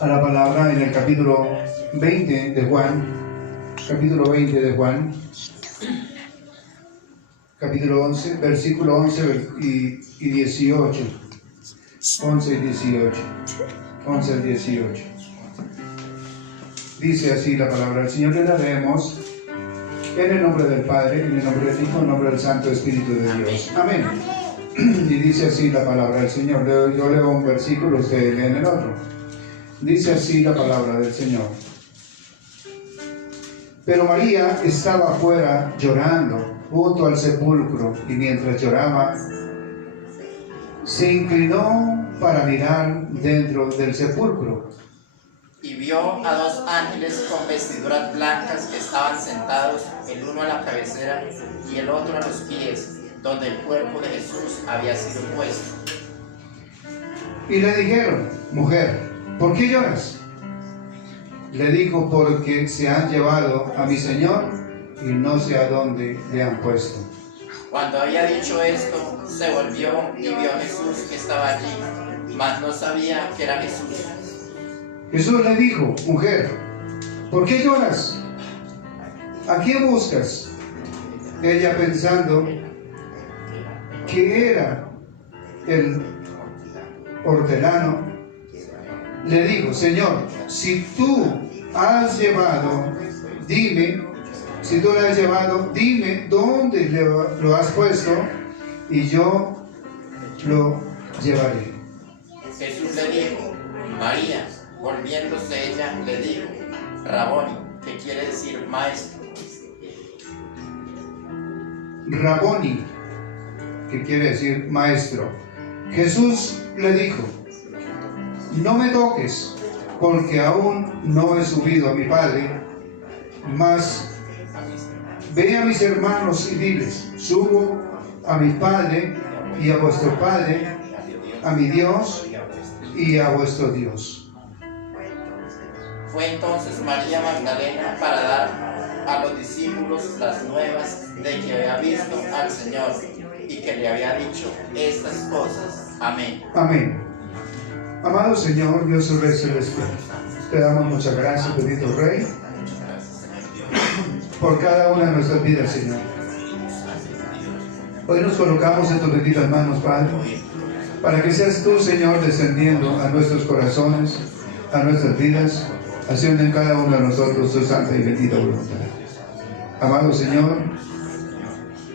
a la palabra en el capítulo 20 de Juan, capítulo 11, versículo 11 y 18. 11 y 18. 11 al 18. Dice así la palabra del Señor, le daremos en el nombre del Padre, en el nombre del Hijo, en el nombre del Santo Espíritu de Dios. Amén. Y dice así la palabra del Señor. Yo leo un versículo, ustedes leen el otro. Dice así la palabra del Señor. Pero María estaba afuera llorando junto al sepulcro, y mientras lloraba, se inclinó para mirar dentro del sepulcro. Y vio a dos ángeles con vestiduras blancas que estaban sentados, el uno a la cabecera y el otro a los pies, donde el cuerpo de Jesús había sido puesto. Y le dijeron: mujer, ¿por qué lloras? Le dijo: porque se han llevado a mi Señor y no sé a dónde le han puesto. Cuando había dicho esto, se volvió y vio a Jesús que estaba allí, mas no sabía que era Jesús. Jesús le dijo: mujer, ¿por qué lloras? ¿A quién buscas? Ella, pensando que era el hortelano, le dijo: Señor, si tú has llevado, dime, si tú lo has llevado, dime dónde lo has puesto y yo lo llevaré. Jesús le dijo: María. Volviéndose ella, le dijo: Raboni, que quiere decir maestro. Raboni, que quiere decir maestro. Jesús le dijo: no me toques, porque aún no he subido a mi Padre, mas ve a mis hermanos y diles: subo a mi Padre y a vuestro Padre, a mi Dios y a vuestro Dios. Fue entonces María Magdalena para dar a los discípulos las nuevas de que había visto al Señor y que le había dicho estas cosas. Amén. Amén. Amado Señor, Dios y Rey Celestial, te damos muchas gracias, bendito Rey, por cada una de nuestras vidas, Señor. Hoy nos colocamos en tus benditas manos, Padre, para que seas tú, Señor, descendiendo a nuestros corazones, a nuestras vidas, haciendo en cada uno de nosotros tu santa y bendita voluntad. Amado Señor,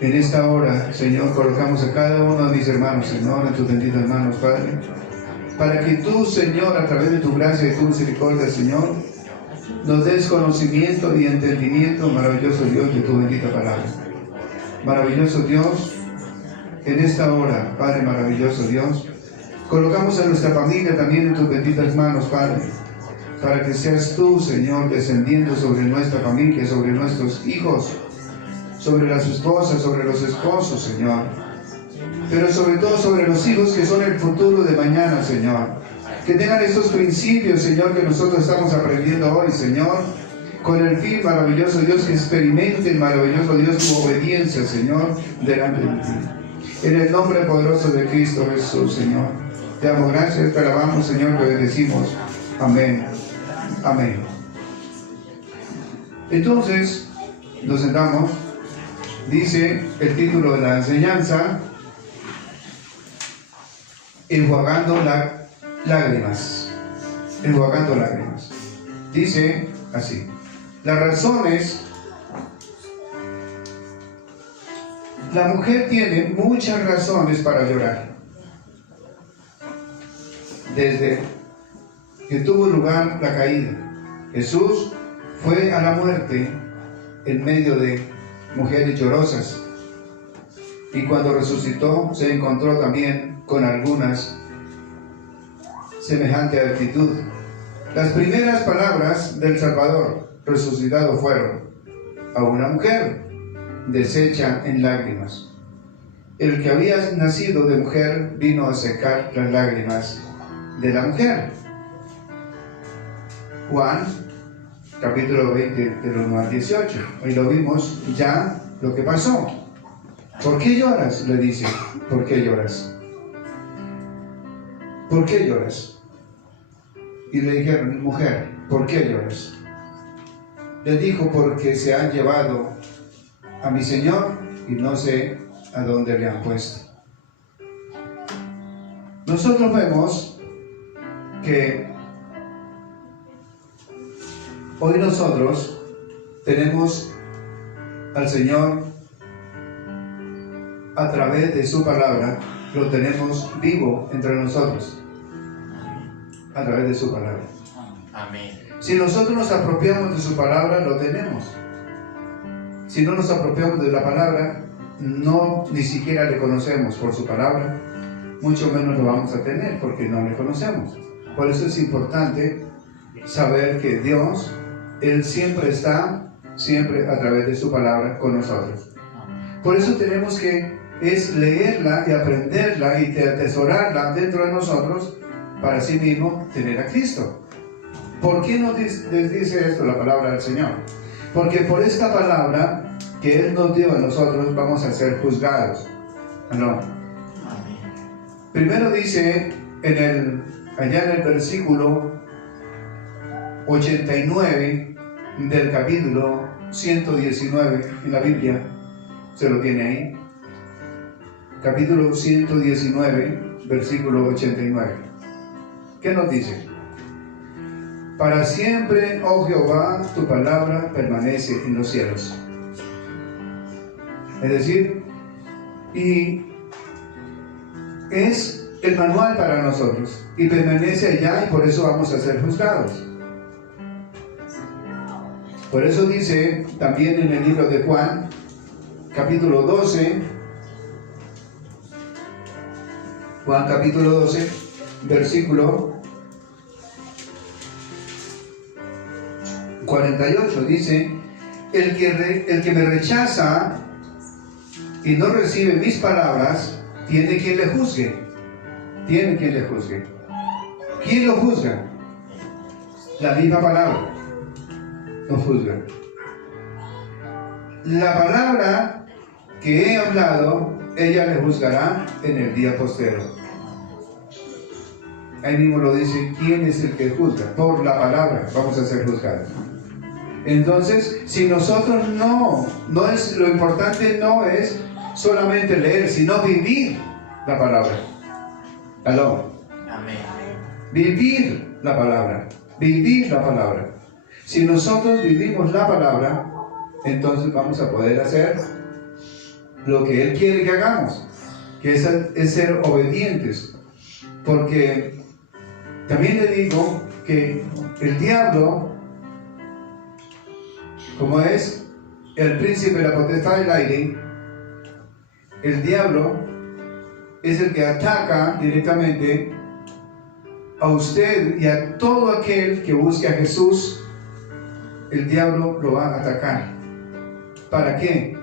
en esta hora, Señor, colocamos a cada uno de mis hermanos, Señor, en tus benditas manos, Padre, para que tú, Señor, a través de tu gracia y tu misericordia, Señor, nos des conocimiento y entendimiento, maravilloso Dios, de tu bendita palabra. Maravilloso Dios, en esta hora, Padre maravilloso Dios, colocamos a nuestra familia también en tus benditas manos, Padre, para que seas tú, Señor, descendiendo sobre nuestra familia, sobre nuestros hijos, sobre las esposas, sobre los esposos, Señor, pero sobre todo sobre los hijos que son el futuro de mañana, Señor. Que tengan estos principios, Señor, que nosotros estamos aprendiendo hoy, Señor, con el fin, maravilloso Dios, que experimenten, maravilloso Dios, tu obediencia, Señor, delante de ti. En el nombre poderoso de Cristo Jesús, Señor, te damos gracias, te alabamos, Señor, te bendecimos. Amén. Amén. Entonces, nos sentamos. Dice el título de la enseñanza: enjuagando lágrimas. Enjuagando lágrimas. Dice así: las razones. La mujer tiene muchas razones para llorar. Desde que tuvo lugar la caída, Jesús fue a la muerte en medio de mujeres llorosas, y cuando resucitó se encontró también con algunas semejante actitud. Las primeras palabras del Salvador resucitado fueron: a una mujer deshecha en lágrimas. El que había nacido de mujer vino a secar las lágrimas de la mujer. Juan, capítulo 20, del 1 al 18. Hoy lo vimos ya lo que pasó. ¿Por qué lloras?, le dice. ¿Por qué lloras? ¿Por qué lloras? y le dijeron: mujer, ¿por qué lloras? Le dijo: porque se han llevado a mi Señor y no sé a dónde le han puesto. Nosotros vemos que hoy nosotros tenemos al Señor a través de su palabra, lo tenemos vivo entre nosotros, a través de su palabra. Amén. Si nosotros nos apropiamos de su palabra, lo tenemos. Si no nos apropiamos de la palabra, ni siquiera le conocemos por su palabra, mucho menos lo vamos a tener porque no le conocemos. Por eso es importante saber que Dios, Él siempre está, siempre a través de su palabra con nosotros. Por eso tenemos que leerla y aprenderla y atesorarla dentro de nosotros para sí mismo tener a Cristo. ¿Por qué nos dice esto la palabra del Señor? Porque por esta palabra que Él nos dio a nosotros vamos a ser juzgados. No. Primero dice allá en el versículo 89 del capítulo 119 en la Biblia, se lo tiene ahí, capítulo 119, versículo 89. ¿Qué nos dice? Para siempre, oh Jehová, tu palabra permanece en los cielos. Es decir, y es el manual para nosotros y permanece allá, y por eso vamos a ser juzgados. Por eso dice también en el libro de Juan, capítulo 12, Juan capítulo 12, versículo 48, dice: el que me rechaza y no recibe mis palabras, tiene quien le juzgue. Tiene quien le juzgue. ¿Quién lo juzga? La misma palabra nos juzga. La palabra que he hablado, ella le juzgará en el día postero. Ahí mismo lo dice: ¿quién es el que juzga? Por la palabra vamos a ser juzgados. Entonces, si nosotros no es lo importante, no es solamente leer, sino vivir la palabra. ¿Aló? Amén. Vivir la palabra. Vivir la palabra. Si nosotros vivimos la palabra, entonces vamos a poder hacer lo que Él quiere que hagamos, que es ser obedientes. Porque también le digo que el diablo, como es el príncipe de la potestad del aire, el diablo es el que ataca directamente a usted y a todo aquel que busque a Jesús. El diablo lo va a atacar. ¿Para qué?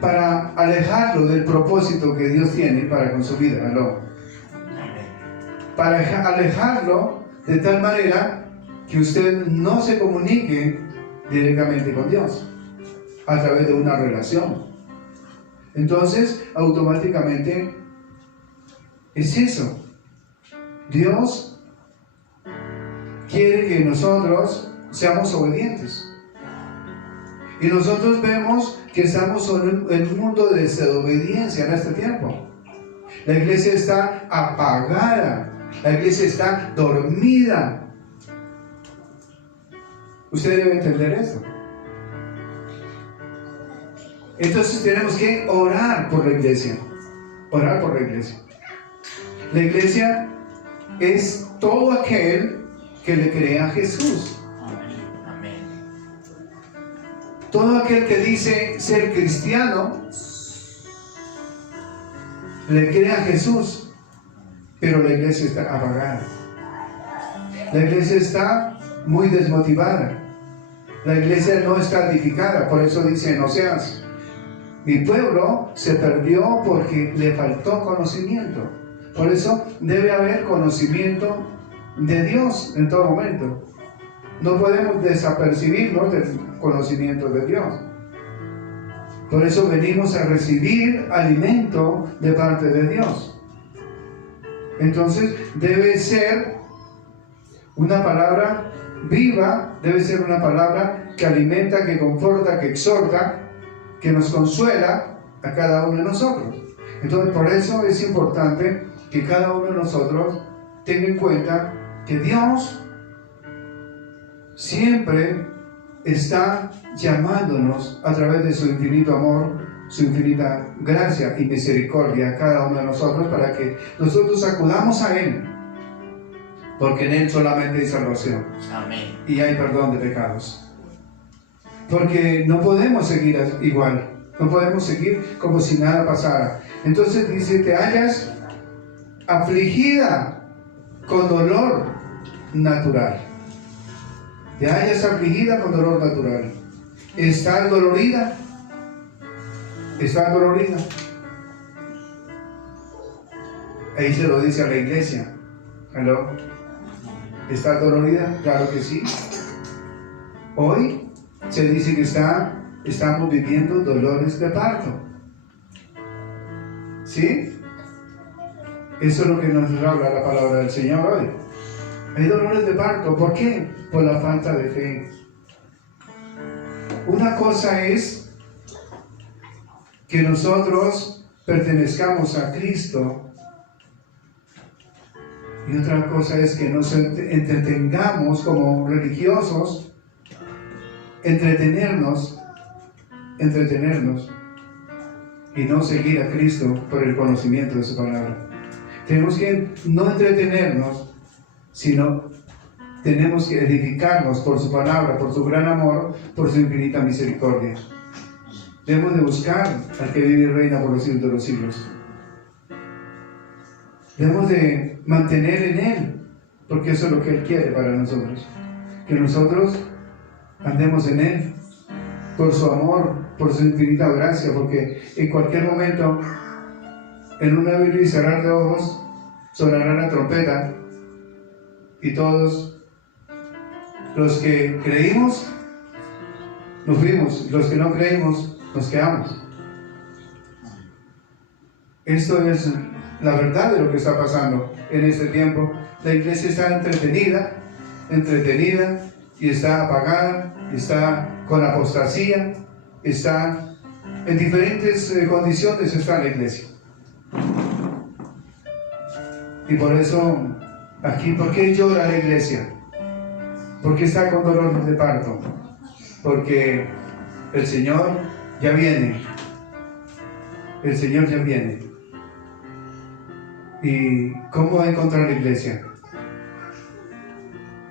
Para alejarlo del propósito que Dios tiene para con su vida. ¿No? Para alejarlo de tal manera que usted no se comunique directamente con Dios a través de una relación. Entonces, automáticamente es eso. Dios quiere que nosotros seamos obedientes. Y nosotros vemos que estamos en un mundo de desobediencia en este tiempo. La iglesia está apagada. La iglesia está dormida. Usted debe entender eso. Entonces tenemos que orar por la iglesia. Orar por la iglesia. La iglesia es todo aquel que le cree a Jesús. Amén. Todo aquel que dice ser cristiano le cree a Jesús, pero la iglesia está apagada. La iglesia está muy desmotivada. La iglesia no está edificada. Por eso dice en Oseas: mi pueblo se perdió porque le faltó conocimiento. Por eso debe haber conocimiento de Dios en todo momento. No podemos desapercibirnos del conocimiento de Dios. Por eso venimos a recibir alimento de parte de Dios. Entonces debe ser una palabra viva, debe ser una palabra que alimenta, que conforta, que exhorta, que nos consuela a cada uno de nosotros. Entonces por eso es importante que cada uno de nosotros tenga en cuenta que Dios siempre está llamándonos a través de su infinito amor, su infinita gracia y misericordia a cada uno de nosotros, para que nosotros acudamos a Él, porque en Él solamente hay salvación. Amén. Y hay perdón de pecados. Porque no podemos seguir igual, no podemos seguir como si nada pasara. Entonces dice, te hallas afligida con dolor natural. Te hallas afligida con dolor natural. ¿Estás dolorida? ¿Estás dolorida? Ahí se lo dice a la iglesia. ¿Aló? ¿Estás dolorida? Claro que sí. Hoy se dice que estamos viviendo dolores de parto. ¿Sí? Eso es lo que nos habla la palabra del Señor hoy. Hay dolores de parto. ¿Por qué? Por la falta de fe. Una cosa es que nosotros pertenezcamos a Cristo, y otra cosa es que nos entretengamos como religiosos, entretenernos y no seguir a Cristo por el conocimiento de su palabra. Tenemos que no entretenernos, sino tenemos que edificarnos por su palabra, por su gran amor, por su infinita misericordia. Debemos de buscar al que vive y reina por los siglos de los siglos. Debemos de mantener en Él, porque eso es lo que Él quiere para nosotros. Que nosotros andemos en Él, por su amor, por su infinita gracia, porque en cualquier momento, en un abrir y cerrar de ojos, sonará la trompeta, y todos los que creímos, nos fuimos, los que no creímos, nos quedamos. Esto es la verdad de lo que está pasando en este tiempo. La iglesia está entretenida y está apagada, está con apostasía, está en diferentes condiciones está la iglesia. Y por eso aquí, ¿por qué llora la iglesia? ¿Por qué está con dolor de parto? Porque el Señor ya viene. El Señor ya viene. ¿Y cómo va a encontrar la iglesia?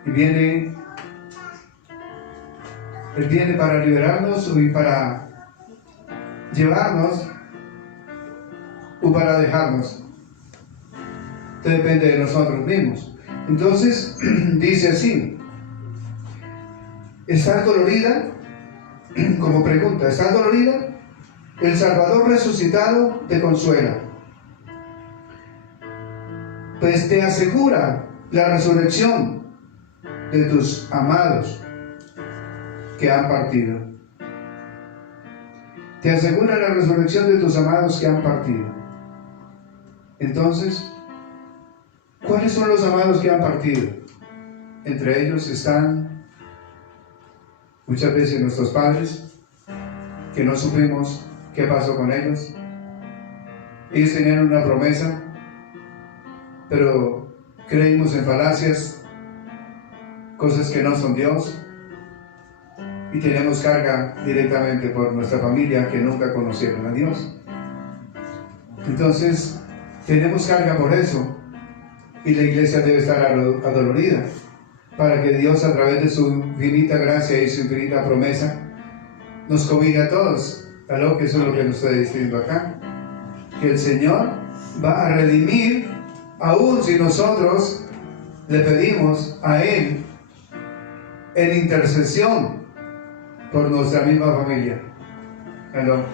Y Él viene para liberarnos y para llevarnos o para dejarnos. Esto depende de nosotros mismos. Entonces, dice así: ¿estás dolorida? Como pregunta, ¿estás dolorida? El Salvador resucitado te consuela, pues te asegura la resurrección de tus amados que han partido. Te asegura la resurrección de tus amados que han partido. Entonces, ¿cuáles son los amados que han partido? Entre ellos están muchas veces nuestros padres, que no supimos qué pasó con ellos. Ellos tenían una promesa, pero creímos en falacias, cosas que no son Dios, y tenemos carga directamente por nuestra familia que nunca conocieron a Dios. Entonces, tenemos carga por eso, y la iglesia debe estar adolorida, para que Dios, a través de su infinita gracia y su infinita promesa, nos cobije a todos. ¿Aló? Que eso es lo que nos está diciendo acá, que el Señor va a redimir, aun si nosotros le pedimos a Él en intercesión por nuestra misma familia. ¿Aló?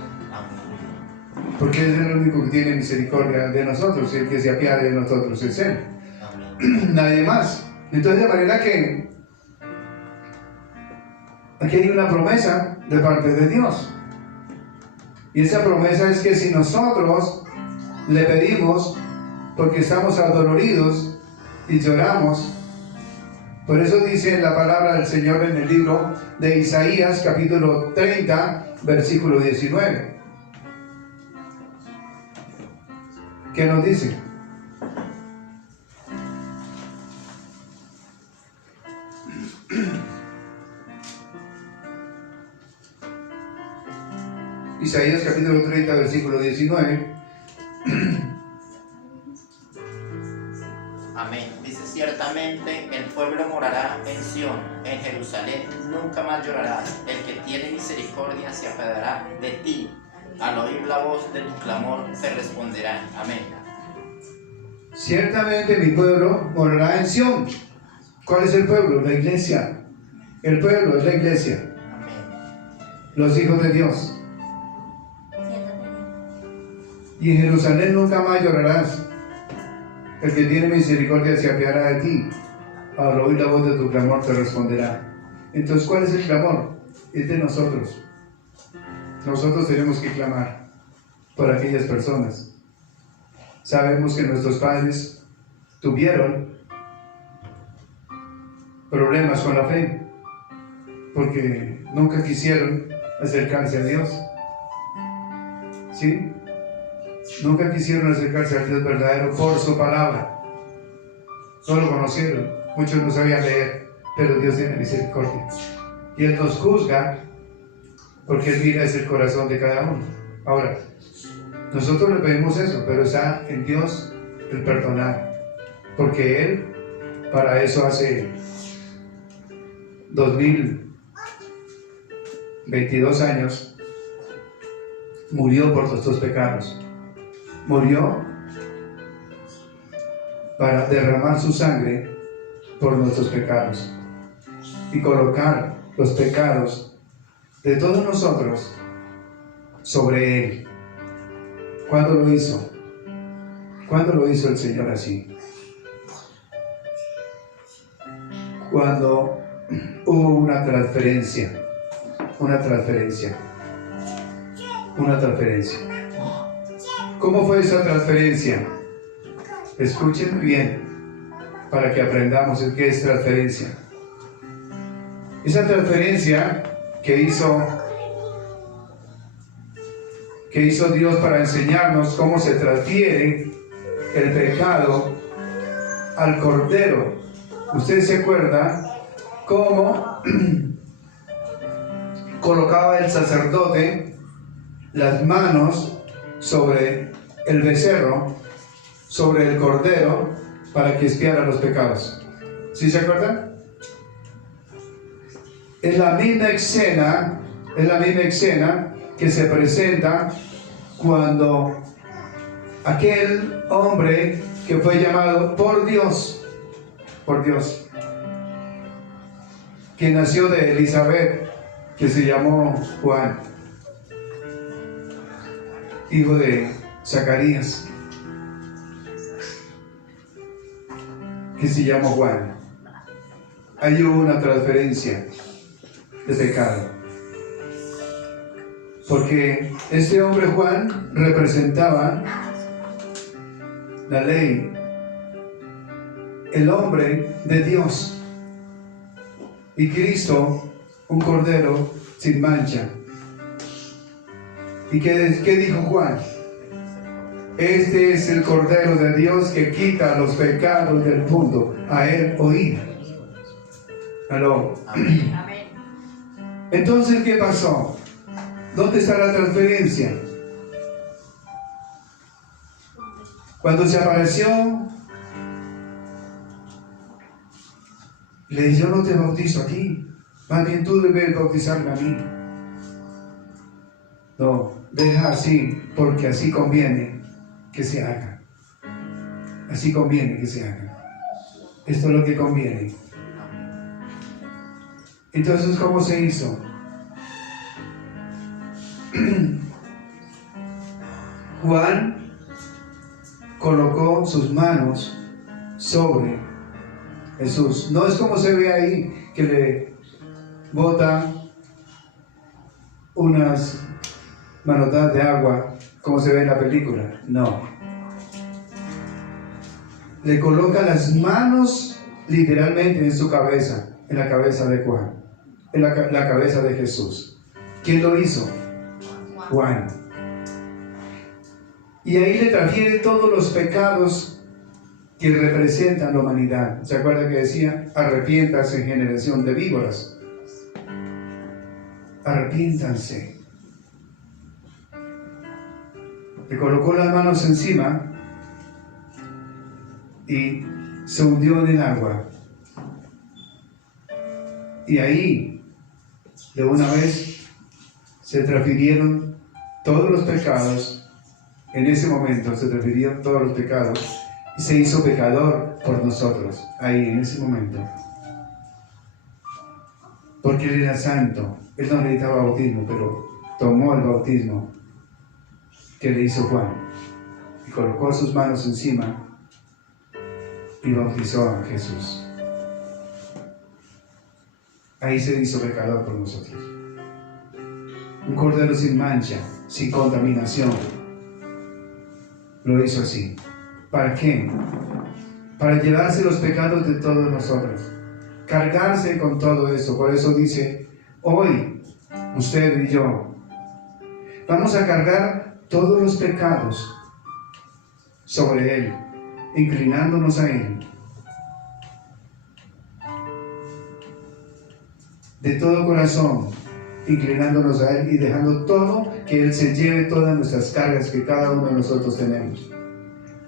Porque Él es el único que tiene misericordia de nosotros, y el que se apiade de nosotros es Él. Nadie más. Entonces, de manera que aquí hay una promesa de parte de Dios. Y esa promesa es que si nosotros le pedimos porque estamos adoloridos y lloramos. Por eso dice la palabra del Señor en el libro de Isaías, capítulo 30, versículo 19. ¿Qué nos dice? Isaías capítulo 30, versículo 19. Amén. Dice: ciertamente el pueblo morará en Sión, en Jerusalén nunca más llorará. El que tiene misericordia se apiadará de ti. Al oír la voz de tu clamor te responderán. Amén. Ciertamente mi pueblo morará en Sión. ¿Cuál es el pueblo? La iglesia. El pueblo es la iglesia. Amén. Los hijos de Dios. Y en Jerusalén nunca más llorarás. El que tiene misericordia se apiadará de ti. Al oír la voz de tu clamor te responderá. Entonces, ¿cuál es el clamor? Es de nosotros. Nosotros tenemos que clamar por aquellas personas. Sabemos que nuestros padres tuvieron problemas con la fe, porque nunca quisieron acercarse a Dios. ¿Sí? Nunca quisieron acercarse al Dios verdadero por su palabra. No lo conocieron. Muchos no sabían leer, pero Dios tiene misericordia. Y Él nos juzga porque Él mira el corazón de cada uno. Ahora, nosotros le pedimos eso, pero está en Dios el perdonar. Porque Él, para eso hace 2022 años, murió por nuestros pecados. Murió para derramar su sangre por nuestros pecados y colocar los pecados de todos nosotros sobre Él. ¿Cuándo lo hizo? ¿Cuándo lo hizo el Señor así? Cuando hubo una transferencia. ¿Cómo fue esa transferencia? Escuchen bien para que aprendamos qué es transferencia. Esa transferencia que hizo Dios para enseñarnos cómo se transfiere el pecado al Cordero. ¿Usted se acuerda cómo colocaba el sacerdote las manos sobre el becerro, sobre el Cordero, para que expiara los pecados? ¿Sí se acuerdan? Es la misma escena que se presenta cuando aquel hombre que fue llamado por Dios, que nació de Elizabeth, que se llamó Juan, hijo de Zacarías, que se llamó Juan. Hay una transferencia de pecado, porque este hombre Juan representaba la ley, el hombre de Dios, y Cristo, un cordero sin mancha. ¿Y qué dijo Juan? Este es el Cordero de Dios que quita los pecados del mundo. A Él oír. ¿Aló? Amén. Entonces, ¿qué pasó? ¿Dónde está la transferencia? Cuando se apareció, le dije: yo no te bautizo a ti, más bien tú debes bautizarme a mí. No, deja así, porque así conviene que se haga. Así conviene que se haga. Esto es lo que conviene. Entonces, ¿cómo se hizo? Juan colocó sus manos sobre Jesús. No es como se ve ahí, que le bota unas manotadas de agua, como se ve en la película. No. le coloca las manos literalmente en su cabeza, en la cabeza de Juan, en la cabeza de Jesús. ¿Quién lo hizo? Juan. Y ahí le transfiere todos los pecados que representan la humanidad. ¿Se acuerda que decía? Arrepiéntase, generación de víboras. Arrepiéntanse. Le colocó las manos encima y se hundió en el agua. Y ahí, de una vez, se transfirieron todos los pecados. En ese momento se transfirieron todos los pecados y se hizo pecador por nosotros, ahí, en ese momento. Porque Él era santo. Él no necesitaba bautismo, pero tomó el bautismo que le hizo Juan y colocó sus manos encima y bautizó a Jesús. Ahí se hizo pecador por nosotros. Un cordero sin mancha, sin contaminación. Lo hizo así. ¿Para qué? Para llevarse los pecados de todos nosotros. Cargarse con todo eso. Por eso dice, hoy, usted y yo, vamos a cargar todos los pecados sobre Él, inclinándonos a Él. De todo corazón, inclinándonos a Él y dejando todo, que Él se lleve todas nuestras cargas que cada uno de nosotros tenemos.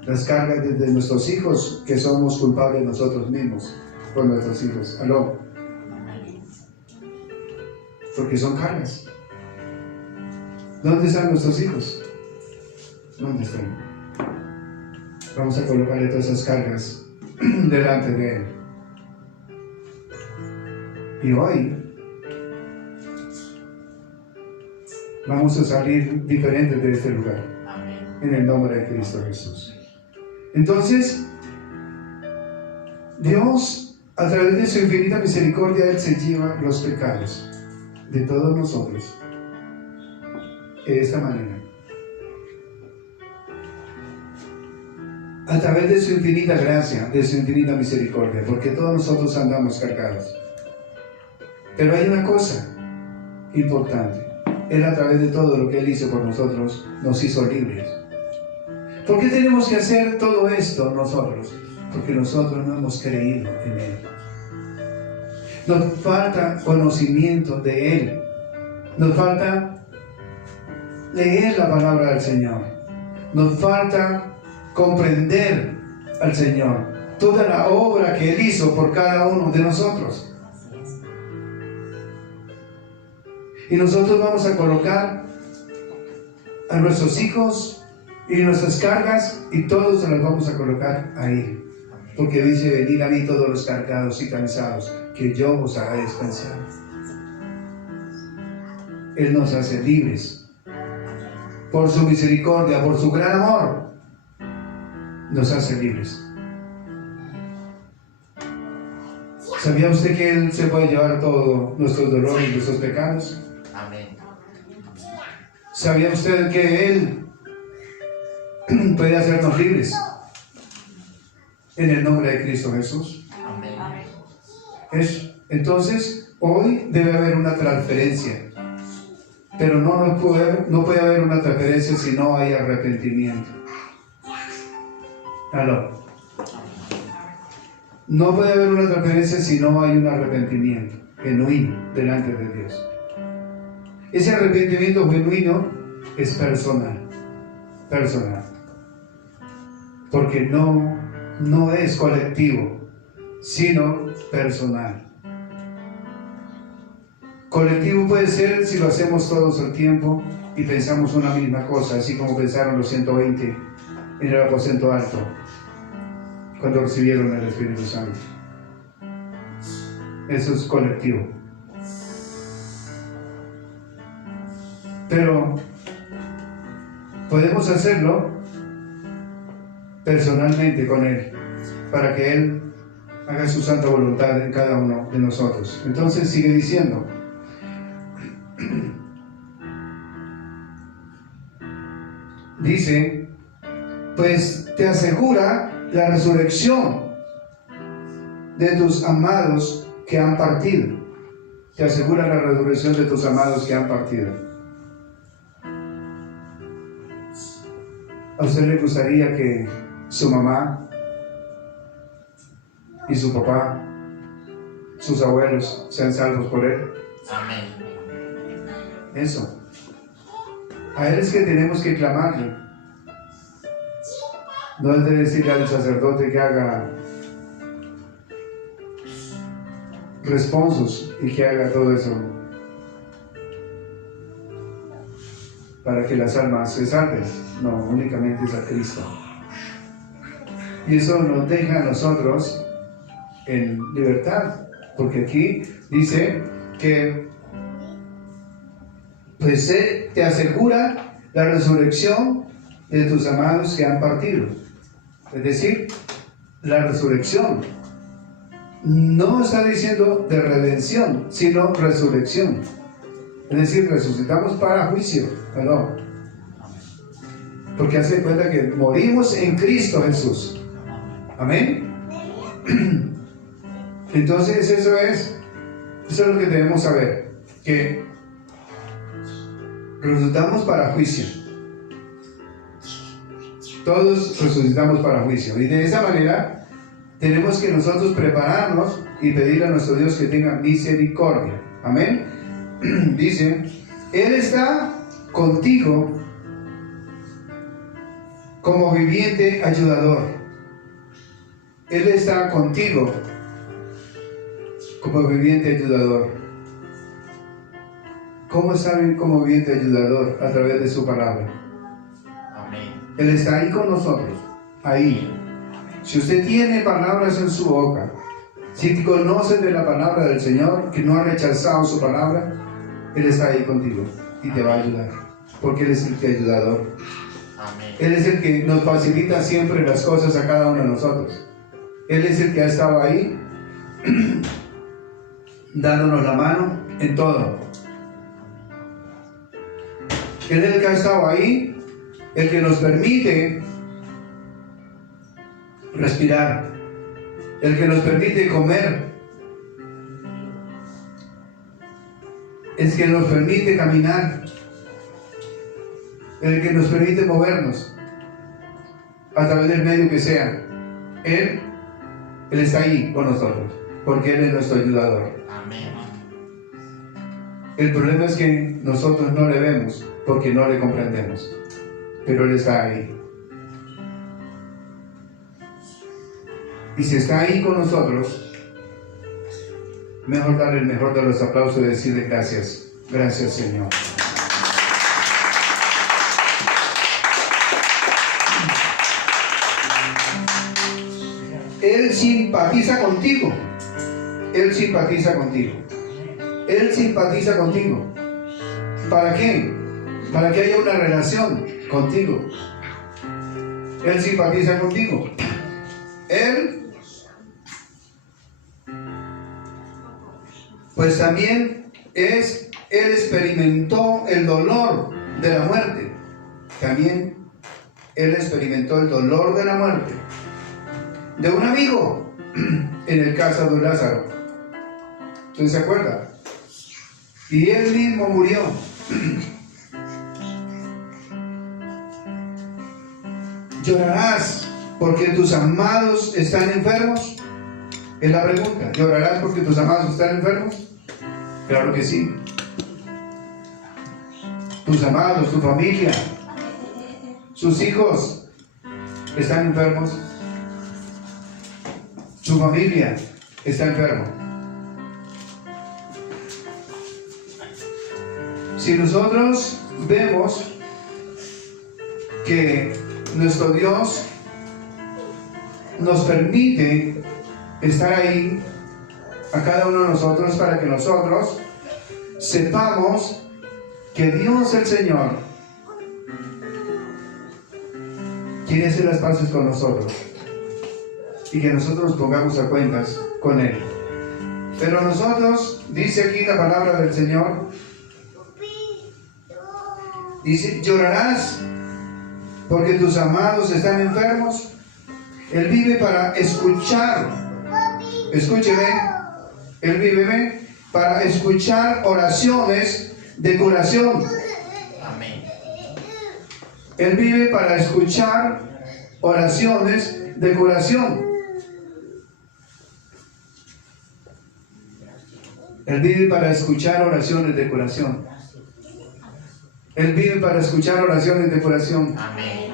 Las cargas de nuestros hijos, que somos culpables nosotros mismos por nuestros hijos. ¿Aló? Porque son cargas. ¿Dónde están nuestros hijos? ¿Dónde están? Vamos a colocarle todas esas cargas delante de Él. Y hoy vamos a salir diferentes de este lugar. En el nombre de Cristo Jesús. Entonces, Dios, a través de su infinita misericordia, Él se lleva los pecados de todos nosotros. De esta manera. A través de su infinita gracia, de su infinita misericordia, porque todos nosotros andamos cargados. Pero hay una cosa importante. Él, a través de todo lo que Él hizo por nosotros, nos hizo libres. ¿Por qué tenemos que hacer todo esto nosotros? Porque nosotros no hemos creído en Él. Nos falta conocimiento de Él. Nos falta leer la palabra del Señor. Nos falta comprender al Señor. Toda la obra que Él hizo por cada uno de nosotros. Y nosotros vamos a colocar a nuestros hijos y nuestras cargas, y todos se las vamos a colocar a Él. Porque dice, venid a mí todos los cargados y cansados, que yo os haré descansar. Él nos hace libres. Por su misericordia, por su gran amor, nos hace libres. ¿Sabía usted que Él se puede llevar todos nuestros dolores y nuestros pecados? Amén. ¿Sabía usted que Él puede hacernos libres? En el nombre de Cristo Jesús. Amén. Entonces, hoy debe haber una transferencia. Pero no puede haber una transferencia si no hay arrepentimiento. ¿Aló? No puede haber una transferencia si no hay un arrepentimiento genuino delante de Dios. Ese arrepentimiento genuino es personal. Personal. Porque no es colectivo, sino personal. Colectivo puede ser si lo hacemos todos el tiempo y pensamos una misma cosa, así como pensaron los 120 en el aposento alto cuando recibieron el Espíritu Santo. Eso es colectivo. Pero podemos hacerlo personalmente con Él, para que Él haga su santa voluntad en cada uno de nosotros. Entonces sigue diciendo, dice, pues te asegura la resurrección de tus amados que han partido. Te asegura la resurrección de tus amados que han partido. ¿A usted le gustaría que su mamá y su papá, sus abuelos, sean salvos por él? Amén. Eso. A él es que tenemos que clamarle. No es de decirle al sacerdote que haga responsos y que haga todo eso para que las almas se salven. No, únicamente es a Cristo. Y eso nos deja a nosotros en libertad, porque aquí dice que pues te asegura la resurrección de tus amados que han partido. Es decir, la resurrección. No está diciendo de redención, sino resurrección. Es decir, resucitamos para juicio, perdón. Porque hace cuenta que morimos en Cristo Jesús. Amén. Entonces eso es lo que debemos saber, que resucitamos para juicio. Todos resucitamos para juicio. Y de esa manera tenemos que nosotros prepararnos y pedirle a nuestro Dios que tenga misericordia. Amén. Dice, Él está contigo como viviente ayudador. Él está contigo como viviente ayudador. ¿Cómo está como viviente ayudador? A través de su palabra. Amén. Él está ahí con nosotros, ahí. Si usted tiene palabras en su boca, si conoce de la palabra del Señor, que no ha rechazado su palabra, Él está ahí contigo y te va a ayudar, porque Él es el que ayudador. Amén. Él es el que nos facilita siempre las cosas a cada uno de nosotros. Él es el que ha estado ahí, dándonos la mano en todo. Él es el que ha estado ahí, el que nos permite respirar, el que nos permite comer, el que nos permite caminar, el que nos permite movernos a través del medio que sea. Él está ahí con nosotros, porque Él es nuestro ayudador. Amén. El problema es que nosotros no le vemos, porque no le comprendemos, pero Él está ahí. Y si está ahí con nosotros, mejor darle el mejor de los aplausos y decirle gracias. Gracias, Señor. Él simpatiza contigo. Él simpatiza contigo. Él simpatiza contigo. ¿Para qué? Para que haya una relación contigo. Él simpatiza contigo. Él pues también él experimentó el dolor de la muerte. También Él experimentó el dolor de la muerte de un amigo en el caso de Lázaro. ¿Usted se acuerda? Y Él mismo murió. ¿Llorarás porque tus amados están enfermos? Es la pregunta. ¿Llorarás porque tus amados están enfermos? Claro que sí. Tus amados, tu familia, sus hijos están enfermos. Su familia está enfermo. Si nosotros vemos que nuestro Dios nos permite estar ahí a cada uno de nosotros para que nosotros sepamos que Dios el Señor quiere hacer las paces con nosotros y que nosotros nos pongamos a cuentas con Él. Pero nosotros, dice aquí la palabra del Señor, dice, ¿llorarás porque tus amados están enfermos? Él vive para escuchar. Escúcheme. Él vive para escuchar oraciones de curación. Amén. Él vive para escuchar oraciones de curación. Él vive para escuchar oraciones de curación. Él vive para escuchar oraciones de curación. Amén.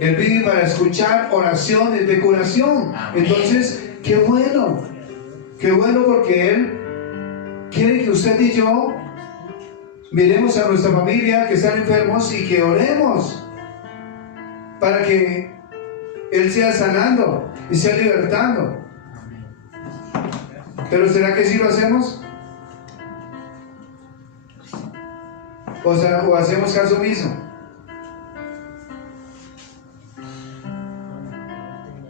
Él vive para escuchar oraciones de curación. Amén. Entonces, qué bueno porque Él quiere que usted y yo miremos a nuestra familia que están enfermos y que oremos para que Él sea sanando y sea libertando. Pero ¿será que sí lo hacemos? ¿O hacemos caso omiso?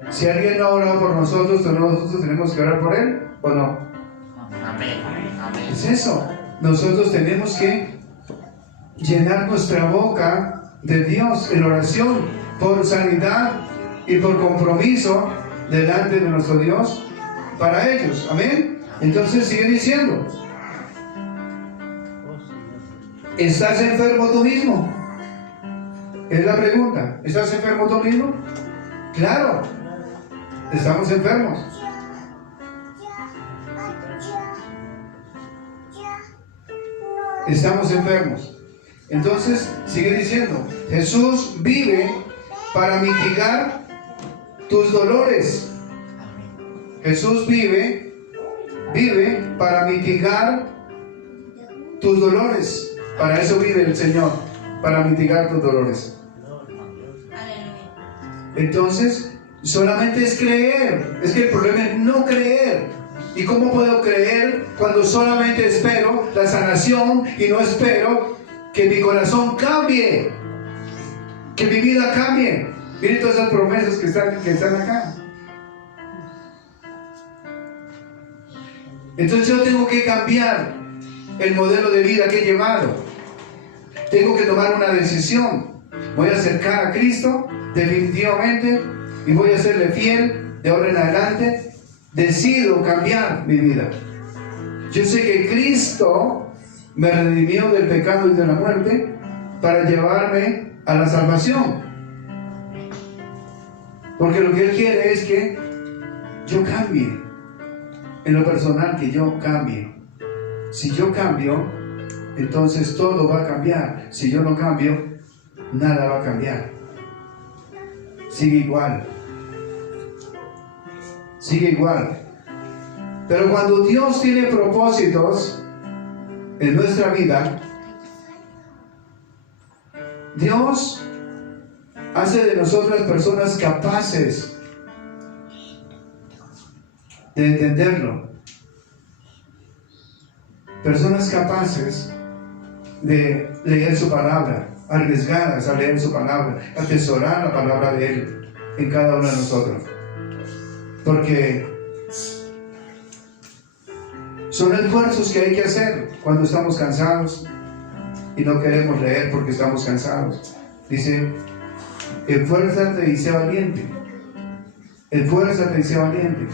Si alguien no ha orado por nosotros tenemos que orar por él, ¿o no? Amén. Amén. Es eso. Nosotros tenemos que llenar nuestra boca de Dios en oración por sanidad y por compromiso delante de nuestro Dios para ellos. Amén. Entonces sigue diciendo: ¿estás enfermo tú mismo? Es la pregunta. ¿Estás enfermo tú mismo? Claro, estamos enfermos. Estamos enfermos. Entonces sigue diciendo: Jesús vive para mitigar tus dolores. Jesús vive para mitigar tus dolores. Para eso vive el Señor, para mitigar tus dolores. Entonces, solamente es creer. Es que el problema es no creer. ¿Y cómo puedo creer cuando solamente espero la sanación y no espero que mi corazón cambie? Que mi vida cambie. Miren todas esas promesas que están acá. Entonces yo tengo que cambiar el modelo de vida que he llevado. Tengo que tomar una decisión. Voy a acercar a Cristo definitivamente y voy a serle fiel de ahora en adelante. Decido cambiar mi vida. Yo sé que Cristo me redimió del pecado y de la muerte para llevarme a la salvación. Porque lo que Él quiere es que yo cambie. En lo personal, que yo cambie. Si yo cambio, entonces todo va a cambiar. Si yo no cambio, nada va a cambiar. Sigue igual. Sigue igual. Pero cuando Dios tiene propósitos en nuestra vida, Dios hace de nosotras personas capaces de entenderlo. Personas capaces de leer su palabra, arriesgadas a leer su palabra, atesorar la palabra de Él en cada uno de nosotros. Porque son esfuerzos que hay que hacer cuando estamos cansados y no queremos leer porque estamos cansados. Dice: esfuérzate y sé valiente. Esfuérzate y sé valiente.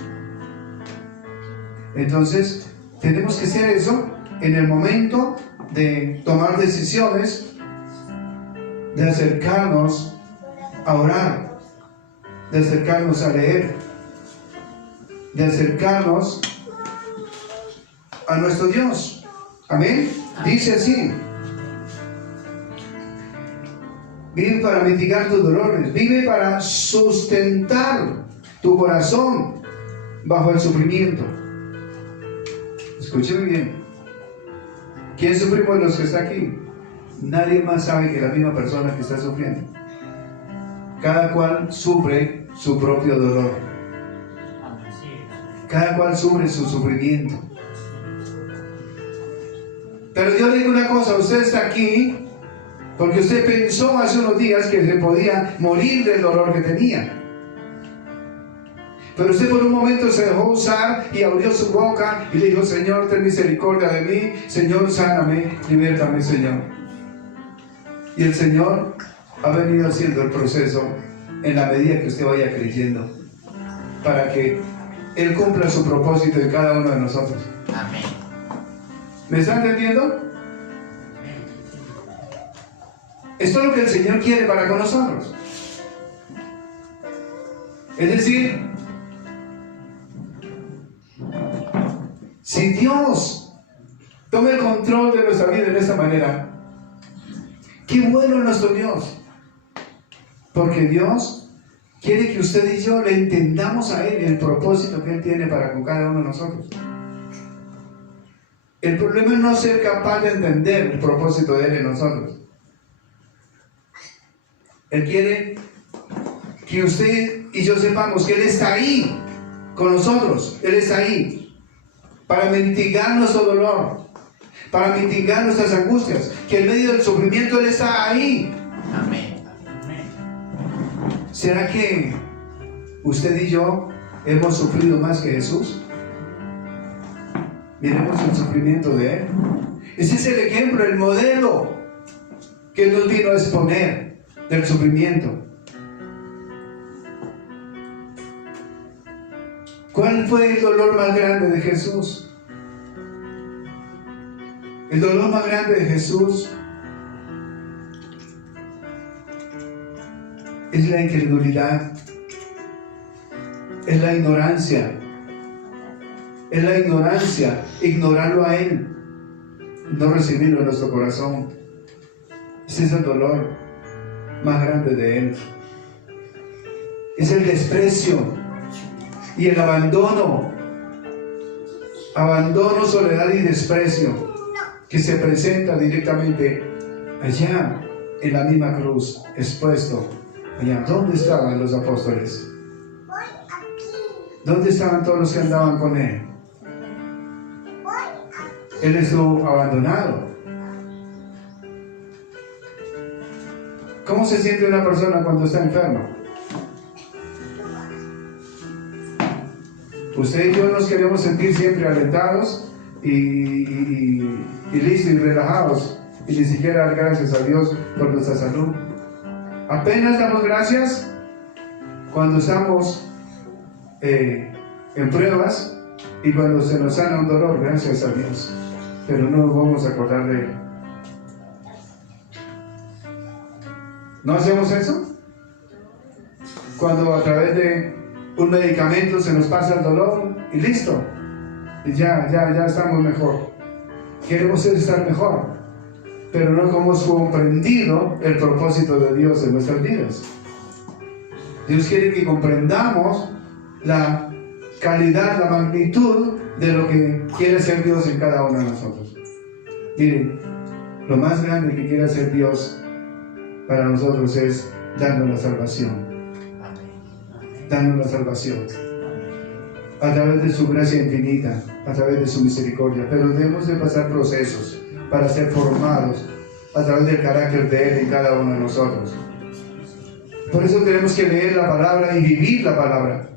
Entonces, tenemos que hacer eso en el momento de tomar decisiones, de acercarnos a orar, de acercarnos a leer, de acercarnos a nuestro Dios. Amén. Dice así: vive para mitigar tus dolores, vive para sustentar tu corazón bajo el sufrimiento. Escúcheme bien. ¿Quién sufrimos los que está aquí? Nadie más sabe que la misma persona que está sufriendo. Cada cual sufre su propio dolor. Cada cual sufre su sufrimiento. Pero yo le digo una cosa: usted está aquí porque usted pensó hace unos días que se podía morir del dolor que tenía. Pero usted por un momento se dejó usar y abrió su boca y le dijo: Señor, ten misericordia de mí. Señor, sáname, libértame, Señor. Y el Señor ha venido haciendo el proceso en la medida que usted vaya creyendo. para que Él cumpla su propósito en cada uno de nosotros. Amén. ¿Me está entendiendo? Esto es lo que el Señor quiere para con nosotros. Es decir, si Dios toma el control de nuestra vida de esta manera, qué bueno es nuestro Dios. Porque Dios quiere que usted y yo le entendamos a Él el propósito que Él tiene para con cada uno de nosotros. El problema es no ser capaz de entender el propósito de Él en nosotros. Él quiere que usted y yo sepamos que Él está ahí con nosotros. Él está ahí para mitigar nuestro dolor, para mitigar nuestras angustias, que en medio del sufrimiento Él está ahí. Amén. ¿Será que usted y yo hemos sufrido más que Jesús? Miremos el sufrimiento de Él. Ese es el ejemplo, el modelo que Él nos vino a exponer del sufrimiento. ¿Cuál fue el dolor más grande de Jesús? El dolor más grande de Jesús es la incredulidad, es la ignorancia, ignorarlo a Él, no recibirlo en nuestro corazón. Ese es el dolor más grande de Él. Es el desprecio y el abandono, soledad y desprecio que se presenta directamente allá en la misma cruz, expuesto allá. ¿Dónde estaban los apóstoles? ¿Dónde estaban todos los que andaban con Él? Él estuvo abandonado. ¿Cómo se siente una persona cuando está enferma? Usted y yo nos queremos sentir siempre alentados y listos y relajados, y ni siquiera dar gracias a Dios por nuestra salud. Apenas damos gracias cuando estamos en pruebas y cuando se nos sana un dolor, gracias a Dios, pero no nos vamos a acordar de Él. ¿No hacemos eso? Cuando a través de un medicamento se nos pasa el dolor y listo, y ya estamos mejor. Queremos estar mejor, pero no hemos comprendido el propósito de Dios en nuestras vidas. Dios quiere que comprendamos la calidad, la magnitud de lo que quiere hacer Dios en cada uno de nosotros. Miren, lo más grande que quiere hacer Dios para nosotros es darnos la salvación. Darnos la salvación a través de su gracia infinita, a través de su misericordia. Pero debemos de pasar procesos para ser formados a través del carácter de Él en cada uno de nosotros. Por eso tenemos que leer la palabra y vivir la palabra.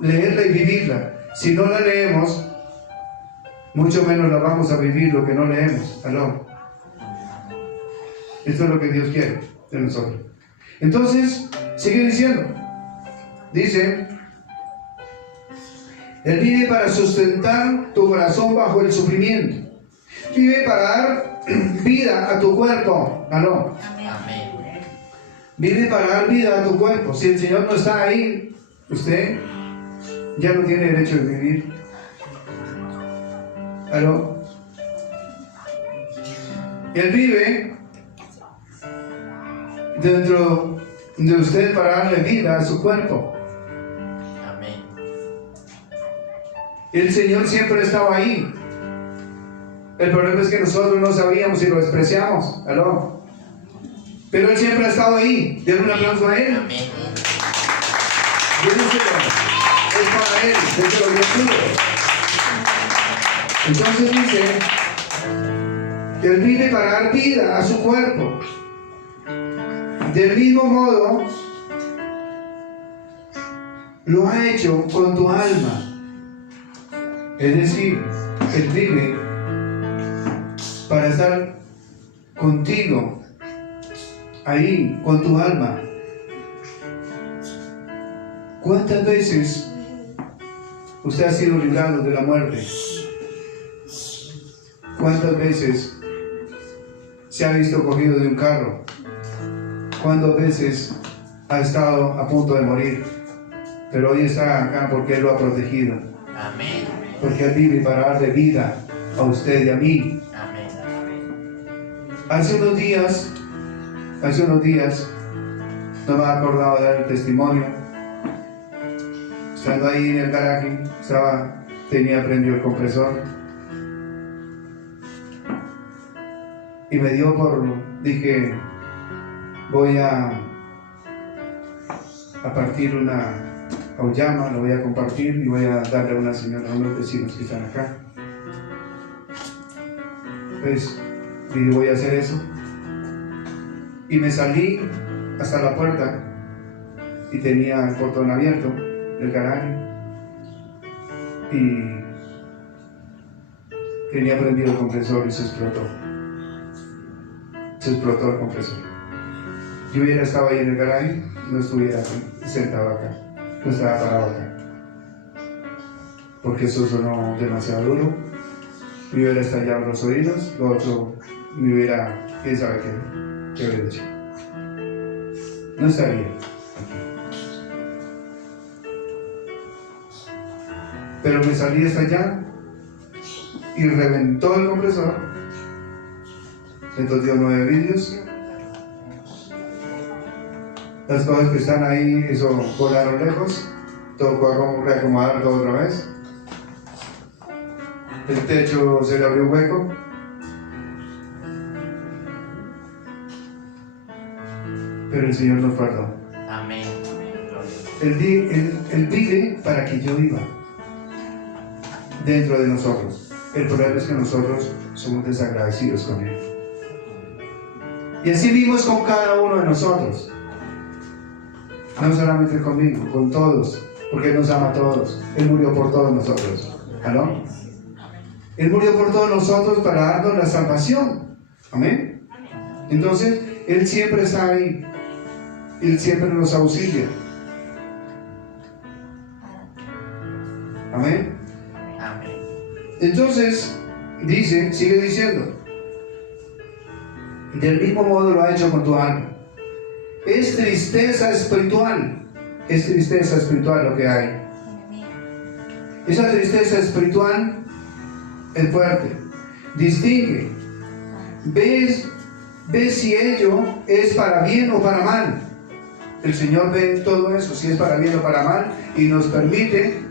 Leerla y vivirla. Si no la leemos, mucho menos la vamos a vivir lo que no leemos. ¿Aló? Esto es lo que Dios quiere de nosotros. Entonces, sigue diciendo. Dice: Él vive para sustentar tu corazón bajo el sufrimiento. Vive para dar vida a tu cuerpo. ¿Aló? Amén. Vive para dar vida a tu cuerpo. Si el Señor no está ahí, usted ya no tiene derecho de vivir. ¿Aló? Él vive dentro de usted para darle vida a su cuerpo. Amén. El Señor siempre estaba ahí. El problema es que nosotros no sabíamos y lo despreciamos. ¿Aló? Pero Él siempre ha estado ahí. Denle un aplauso a Él. Amén. Es para Él, desde lo que Entonces dice: Él vive para dar vida a su cuerpo. Del mismo modo lo ha hecho con tu alma. Es decir, Él vive para estar contigo, ahí, con tu alma. ¿Cuántas veces usted ha sido librado de la muerte? ¿Cuántas veces se ha visto cogido de un carro? ¿Cuántas veces ha estado a punto de morir? Pero hoy está acá porque Él lo ha protegido. Amén. Porque Él vive para darle vida a usted y a mí. Amén. Hace unos días, no me he acordado de dar el testimonio. Estando ahí en el garaje, tenía prendido el compresor. Y me dio dije, voy a partir una auyama, lo voy a compartir y voy a darle a una señora, a unos vecinos que están acá. Pues dije, voy a hacer eso. Y me salí hasta la puerta y tenía el portón abierto del garaje y tenía prendido el compresor y se explotó el compresor. Yo hubiera estado ahí en el garaje, no estuviera sentado acá, no estaba parado acá, porque eso sonó demasiado duro, me hubiera estallado los oídos, lo otro me hubiera, quién sabe qué hubiera hecho. No estaría aquí. Pero me salí hasta allá y reventó el compresor. Entonces dio 9 vidrios. Las cosas que están ahí, eso volaron lejos. Tocó reacomodar todo otra vez. El techo se le abrió un hueco. Pero el Señor nos perdonó. Amén. Él vive para que yo viva dentro de nosotros. El problema es que nosotros somos desagradecidos con Él. Y así vivimos con cada uno de nosotros. No solamente conmigo, con todos, porque Él nos ama a todos. Él murió por todos nosotros. ¿Aló? Él murió por todos nosotros para darnos la salvación. ¿Amén? Entonces, Él siempre está ahí. Él siempre nos auxilia. Amén. Amén. Entonces, sigue diciendo, del mismo modo lo ha hecho con tu alma. Es tristeza espiritual lo que hay. Esa tristeza espiritual es fuerte. Distingue. Ves si ello es para bien o para mal. El Señor ve todo eso, si es para bien o para mal, y nos permite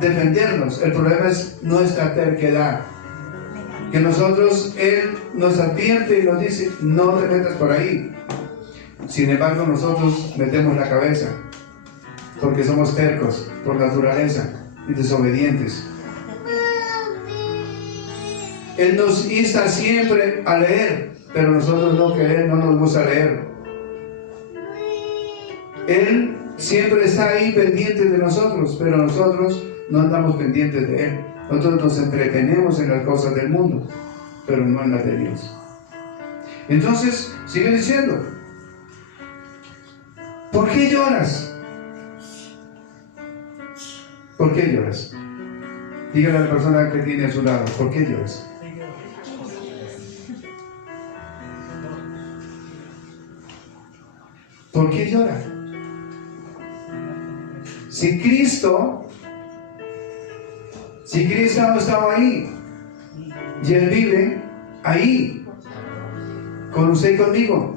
defendernos. El problema es nuestra terquedad. Que nosotros, Él nos advierte y nos dice, no te metas por ahí. Sin embargo, nosotros metemos la cabeza, porque somos tercos por naturaleza y desobedientes. Él nos insta siempre a leer, pero nosotros no nos gusta leer. Él siempre está ahí pendiente de nosotros, pero nosotros no andamos pendientes de Él. Nosotros nos entretenemos en las cosas del mundo, pero no en las de Dios. Entonces, sigue diciendo, ¿por qué lloras? ¿Por qué lloras? Dígale a la persona que tiene a su lado, ¿por qué lloras? ¿Por qué llora? Si Cristo no estaba ahí y Él vive ahí con usted y conmigo,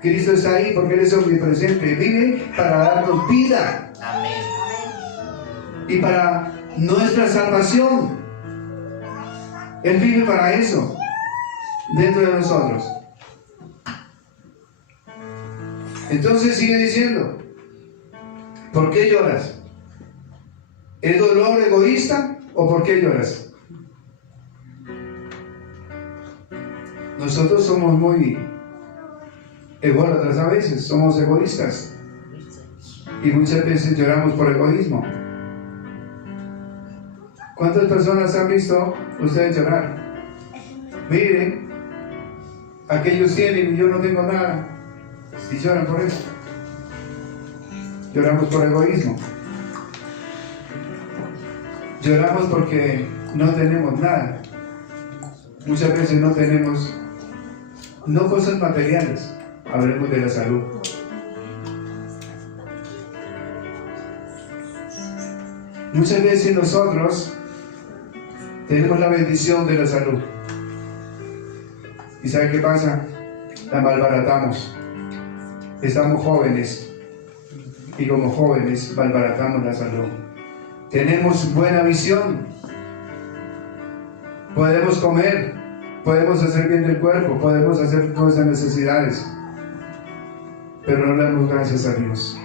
Cristo está ahí porque Él es omnipresente, vive para darnos vida. Amén. Y para nuestra salvación. Él vive para eso dentro de nosotros. Entonces sigue diciendo, ¿por qué lloras? ¿Es dolor egoísta o por qué lloras? Nosotros somos muy ególatras a veces, somos egoístas y muchas veces lloramos por egoísmo. ¿Cuántas personas han visto ustedes llorar? Miren, aquellos tienen y yo no tengo nada y lloran por eso. Lloramos por egoísmo. Lloramos porque no tenemos nada. Muchas veces no tenemos, no cosas materiales, hablemos de la salud. Muchas veces nosotros tenemos la bendición de la salud. ¿Y sabe qué pasa? La malbaratamos. Estamos jóvenes y como jóvenes malbaratamos la salud. Tenemos buena visión. Podemos comer, podemos hacer bien del cuerpo, podemos hacer nuestras necesidades, pero no le damos gracias a Dios.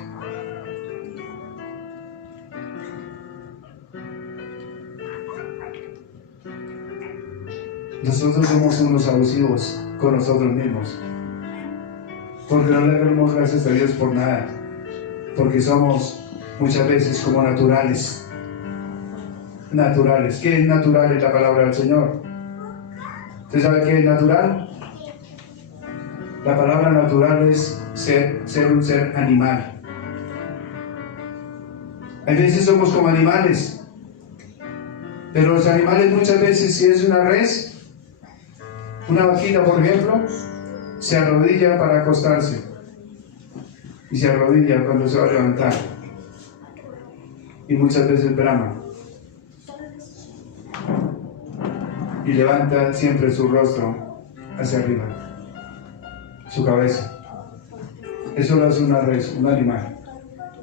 Nosotros somos unos abusivos con nosotros mismos, porque no le damos gracias a Dios por nada, porque somos muchas veces como naturales. Naturales. ¿Qué es natural en la palabra del Señor? ¿Usted sabe qué es natural? La palabra natural es ser un ser animal. A veces somos como animales, pero los animales muchas veces, si es una res, una vaquita por ejemplo, se arrodilla para acostarse y se arrodilla cuando se va a levantar y muchas veces brama y levanta siempre su rostro hacia arriba, su cabeza. Eso lo hace una res, un animal,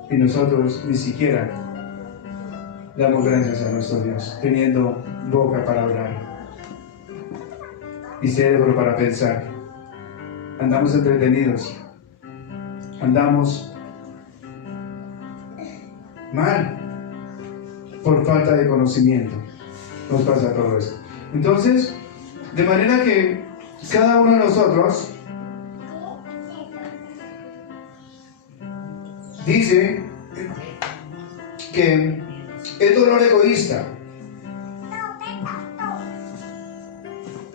y nosotros ni siquiera damos gracias a nuestro Dios, teniendo boca para hablar y cerebro para pensar. Andamos entretenidos, andamos mal por falta de conocimiento. Nos pasa todo esto. Entonces, de manera que cada uno de nosotros dice que es dolor egoísta.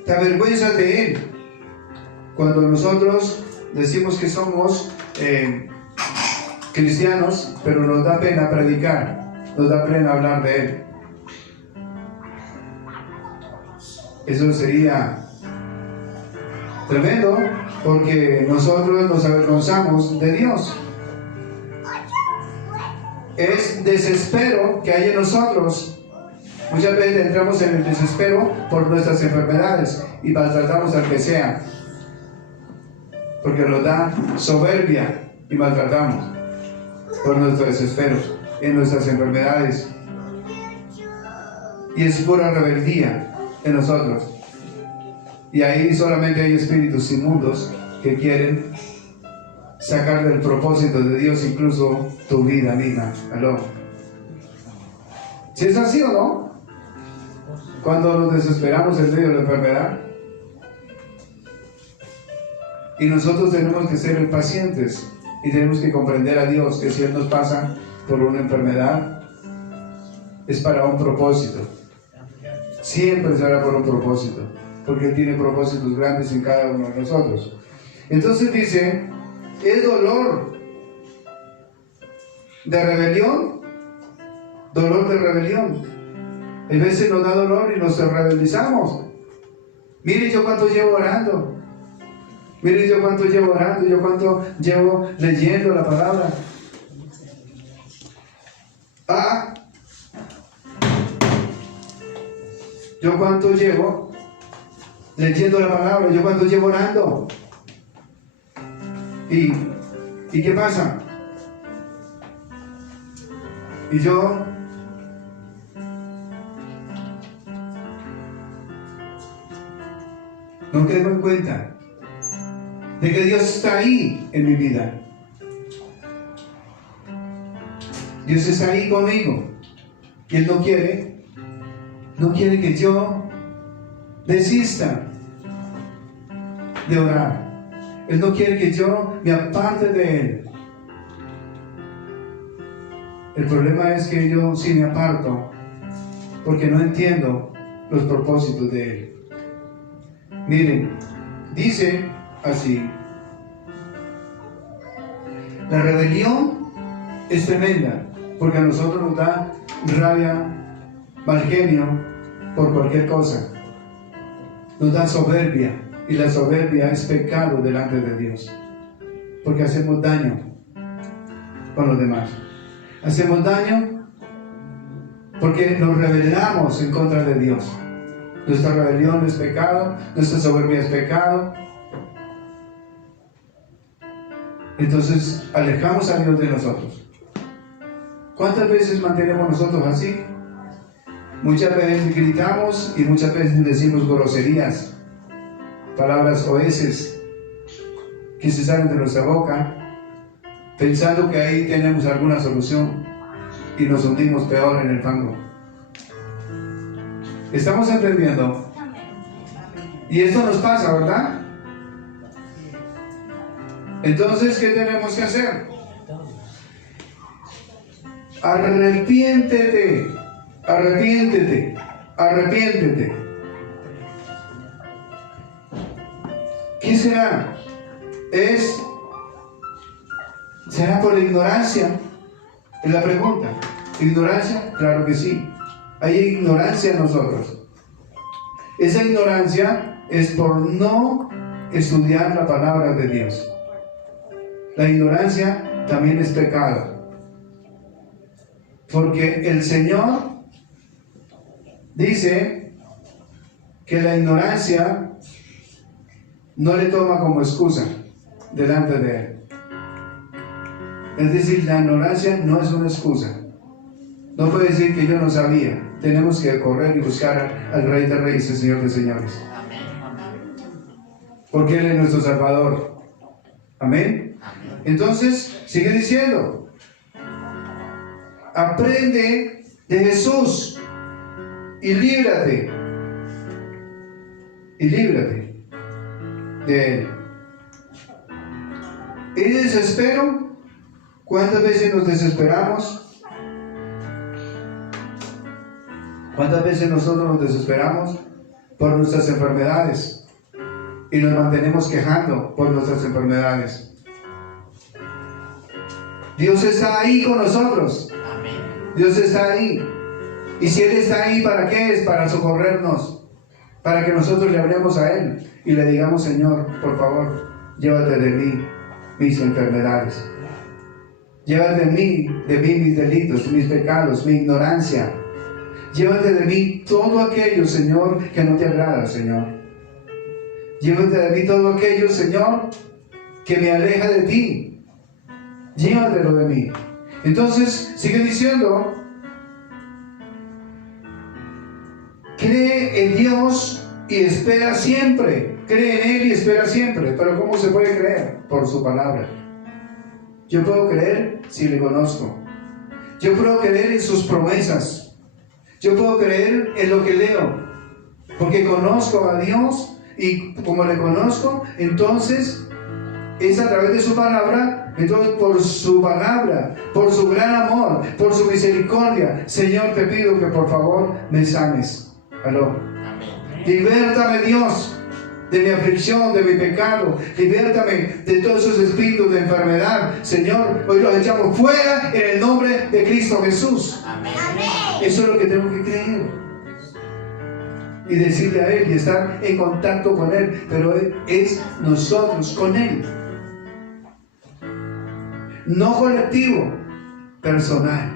Te avergüenzas de él. Cuando nosotros decimos que somos cristianos, pero nos da pena predicar, nos da pena hablar de él. Eso sería tremendo, porque nosotros nos avergonzamos de Dios. Es desespero que hay en nosotros. Muchas veces entramos en el desespero por nuestras enfermedades y maltratamos al que sea, porque nos da soberbia y maltratamos por nuestro desespero en nuestras enfermedades. Y es pura rebeldía en nosotros. Y ahí solamente hay espíritus inmundos que quieren sacar del propósito de Dios incluso tu vida misma. ¿Aló? ¿Si es así o no? Cuando nos desesperamos en medio de la enfermedad. Y nosotros tenemos que ser pacientes y tenemos que comprender a Dios que si Él nos pasa por una enfermedad es para un propósito. Siempre será por un propósito, porque Él tiene propósitos grandes en cada uno de nosotros. Entonces dice, es dolor de rebelión, dolor de rebelión. A veces nos da dolor y nos rebelizamos. Mire yo cuánto llevo orando, mire yo cuánto llevo orando, yo cuánto llevo leyendo la palabra. Yo cuánto llevo leyendo la palabra, yo cuánto llevo orando. ¿Y qué pasa? Y yo no quedo en cuenta de que Dios está ahí en mi vida. Dios está ahí conmigo. Y Él no quiere que yo desista de orar. Él no quiere que yo me aparte de Él. El problema es que yo sí me aparto porque no entiendo los propósitos de Él. Miren, dice así: la rebelión es tremenda, porque a nosotros nos da rabia, mal genio por cualquier cosa. Nos da soberbia, y la soberbia es pecado delante de Dios, porque hacemos daño con los demás. Hacemos daño porque nos rebelamos en contra de Dios. Nuestra rebelión es pecado, nuestra soberbia es pecado. Entonces alejamos a Dios de nosotros. ¿Cuántas veces mantenemos nosotros así? Muchas veces gritamos y muchas veces decimos groserías, palabras oeces que se salen de nuestra boca, pensando que ahí tenemos alguna solución, y nos hundimos peor en el fango. ¿Estamos entendiendo? Y esto nos pasa, ¿verdad? Entonces, ¿qué tenemos que hacer? Arrepiéntete, arrepiéntete, arrepiéntete. ¿Qué será? ¿Será por la ignorancia? Es la pregunta. ¿Ignorancia? Claro que sí. Hay ignorancia en nosotros. Esa ignorancia es por no estudiar la palabra de Dios. La ignorancia también es pecado. Porque el Señor dice que la ignorancia no le toma como excusa delante de Él. Es decir, la ignorancia no es una excusa. No puede decir que yo no sabía. Tenemos que correr y buscar al Rey de Reyes, el Señor de Señores. Porque Él es nuestro Salvador. Amén. Entonces, sigue diciendo: aprende de Jesús y líbrate. Y líbrate de Él. ¿Y desespero? ¿Cuántas veces nos desesperamos? ¿Cuántas veces nosotros nos desesperamos por nuestras enfermedades y nos mantenemos quejando por nuestras enfermedades? Dios está ahí con nosotros. Dios está ahí. Y si Él está ahí, ¿para qué es? Para socorrernos, para que nosotros le hablemos a Él y le digamos: Señor, por favor, llévate de mí mis enfermedades. Llévate de mí mis delitos, mis pecados, mi ignorancia. Llévate de mí todo aquello, Señor, que no te agrada, Señor. Llévate de mí todo aquello, Señor, que me aleja de ti. Llévatelo de mí. Entonces, sigue diciendo: cree en Dios y espera siempre. Cree en Él y espera siempre. Pero ¿cómo se puede creer? Por su palabra. Yo puedo creer si le conozco. Yo puedo creer en sus promesas. Yo puedo creer en lo que leo, porque conozco a Dios, y como le conozco, entonces es a través de su palabra. Entonces, por su palabra, por su gran amor, por su misericordia, Señor, te pido que por favor me sanes. Aló. Libértame, Dios, de mi aflicción, de mi pecado. Libértame de todos esos espíritus de enfermedad. Señor, hoy los echamos fuera en el nombre de Cristo Jesús. Amén. Eso es lo que tengo que creer. Y decirle a Él y estar en contacto con Él. Pero es nosotros con Él. No colectivo, personal.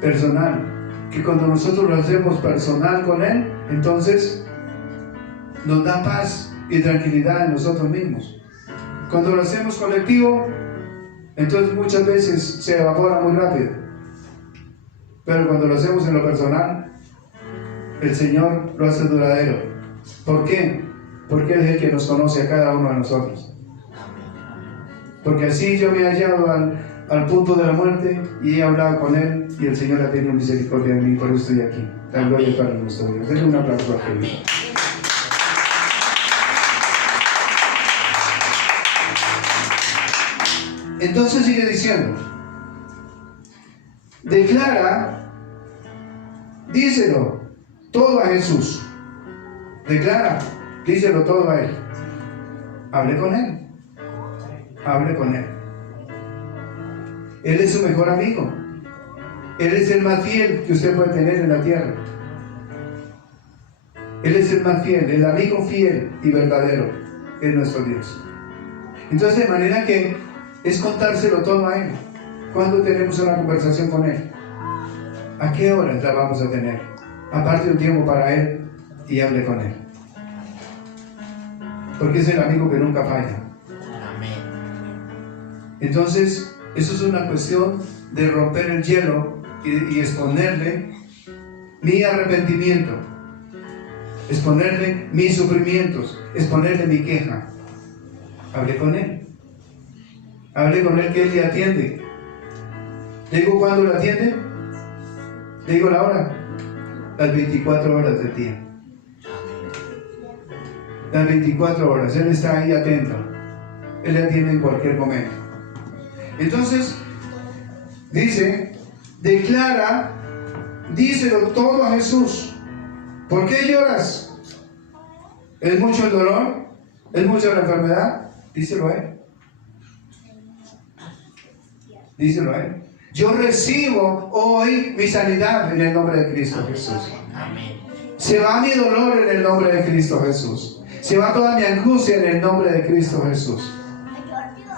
Personal. Que cuando nosotros lo hacemos personal con Él, entonces nos da paz y tranquilidad en nosotros mismos. Cuando lo hacemos colectivo, entonces muchas veces se evapora muy rápido. Pero cuando lo hacemos en lo personal, el Señor lo hace duradero. ¿Por qué? Porque Él es el que nos conoce a cada uno de nosotros. Porque así yo me he hallado al punto de la muerte y he hablado con Él, y el Señor ha tenido misericordia de mí, por eso estoy aquí. La gloria para nuestro Dios. Denle un aplauso a Él. Entonces sigue diciendo: declara, díselo todo a Jesús. Declara, díselo todo a Él. Hable con Él. Hable con Él. Él es su mejor amigo. Él es el más fiel que usted puede tener en la tierra. Él es el más fiel, el amigo fiel y verdadero es nuestro Dios. Entonces, de manera que es contárselo todo a Él. ¿Cuándo tenemos una conversación con Él? ¿A qué horas la vamos a tener? Aparte un tiempo para Él y hable con Él. Porque es el amigo que nunca falla. Amén. Entonces, eso es una cuestión de romper el hielo y exponerle mi arrepentimiento, exponerle mis sufrimientos, exponerle mi queja. Hable con Él. Hable con Él, que Él le atiende. ¿Le digo cuándo le atiende? ¿Le digo la hora? Las 24 horas del día. Las 24 horas. Él está ahí atento. Él le atiende en cualquier momento. Entonces, dice, declara, díselo todo a Jesús. ¿Por qué lloras? ¿Es mucho el dolor? ¿Es mucha la enfermedad? Díselo a Él. Díselo a Él. Yo recibo hoy mi sanidad en el nombre de Cristo Jesús. Amén. Se va mi dolor en el nombre de Cristo Jesús. Se va toda mi angustia en el nombre de Cristo Jesús.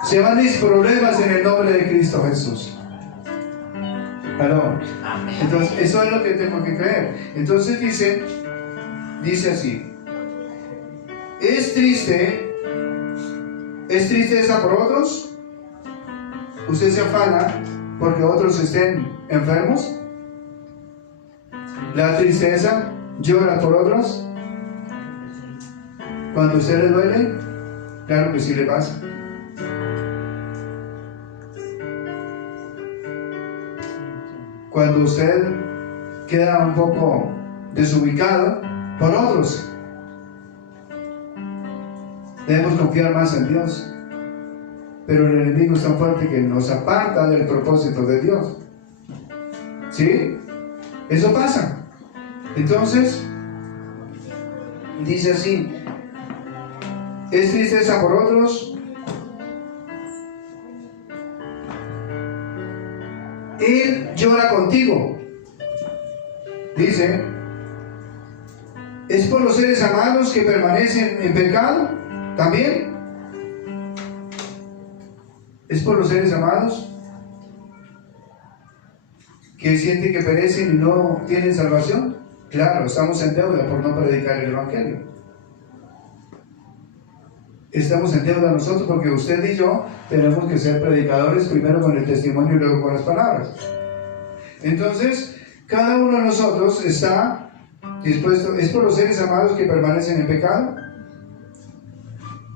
Se van mis problemas en el nombre de Cristo Jesús. ¿Aló? Entonces, eso es lo que tengo que creer. Entonces dice así: ¿es triste esa por otros? ¿Usted se afana porque otros estén enfermos? ¿La tristeza llora por otros? Cuando a usted le duele, claro que sí le pasa. Cuando usted queda un poco desubicado, por otros. Debemos confiar más en Dios. Pero el enemigo es tan fuerte que nos aparta del propósito de Dios. ¿Sí? Eso pasa. Entonces, dice así: ¿es tristeza por otros? Él llora contigo. Dice: ¿es por los seres amados que permanecen en pecado? ¿También? ¿Es por los seres amados que sienten que perecen y no tienen salvación? Claro, estamos en deuda por no predicar el Evangelio. Estamos en deuda nosotros porque usted y yo tenemos que ser predicadores primero con el testimonio y luego con las palabras. Entonces, cada uno de nosotros está dispuesto. ¿Es por los seres amados que permanecen en pecado?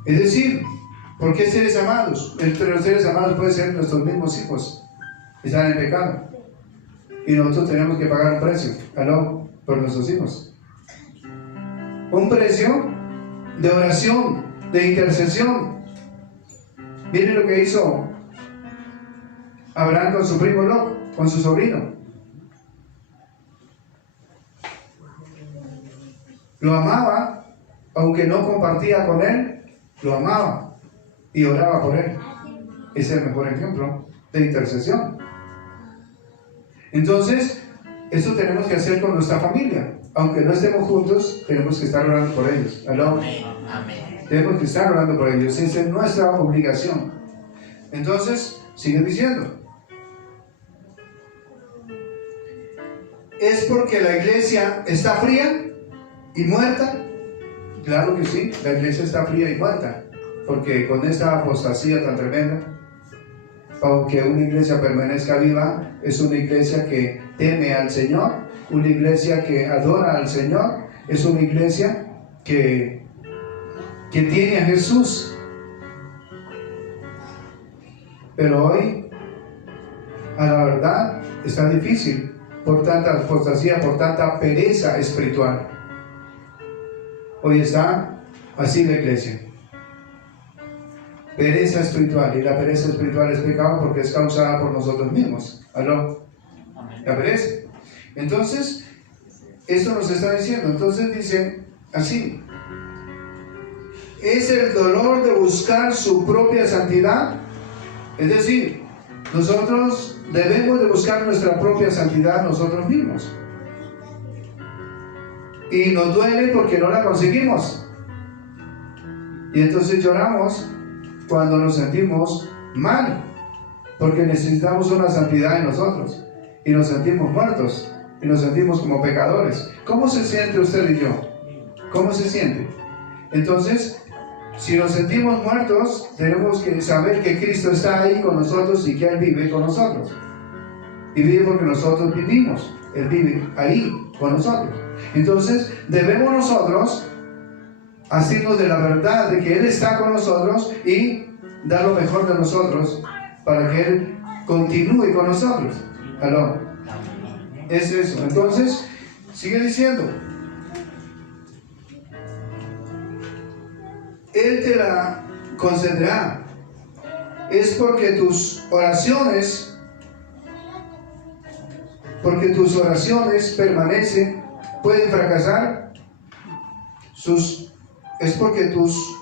Es decir, ¿por qué seres amados? Entre los seres amados pueden ser nuestros mismos hijos. Están en pecado. Y nosotros tenemos que pagar un precio, ¿aló? Por nuestros hijos. Un precio de oración, de intercesión. Miren lo que hizo Abraham con su primo Lot, con su sobrino. Lo amaba, aunque no compartía con él, lo amaba y oraba por él. Es el mejor ejemplo de intercesión. Entonces, eso tenemos que hacer con nuestra familia. Aunque no estemos juntos, tenemos que estar orando por ellos. ¿Aló? Amén. Tenemos que estar orando por ellos. Esa es nuestra obligación. Entonces, sigue diciendo: ¿es porque la iglesia está fría y muerta? Claro que sí, la iglesia está fría y muerta. Porque con esta apostasía tan tremenda, aunque una iglesia permanezca viva, es una iglesia que teme al Señor, una iglesia que adora al Señor, es una iglesia que tiene a Jesús. Pero hoy, a la verdad, está difícil por tanta apostasía, por tanta pereza espiritual. Hoy está así la iglesia. Pereza espiritual, y la pereza espiritual es pecado porque es causada por nosotros mismos. ¿Aló? La pereza. Entonces, esto nos está diciendo. Entonces dice así: es el dolor de buscar su propia santidad. Es decir, nosotros debemos de buscar nuestra propia santidad nosotros mismos. Y nos duele porque no la conseguimos. Y entonces lloramos cuando nos sentimos mal, porque necesitamos una santidad en nosotros. Y nos sentimos muertos, y nos sentimos como pecadores. ¿Cómo se siente usted y yo? ¿Cómo se siente? Entonces, si nos sentimos muertos, tenemos que saber que Cristo está ahí con nosotros y que Él vive con nosotros. Y vive porque nosotros vivimos. Él vive ahí con nosotros. Entonces, debemos nosotros asirnos de la verdad de que Él está con nosotros y dar lo mejor de nosotros para que Él continúe con nosotros. ¿Aló? Es eso. Entonces, sigue diciendo. Él te la concederá. Es porque tus oraciones permanecen, pueden fracasar. Es porque tus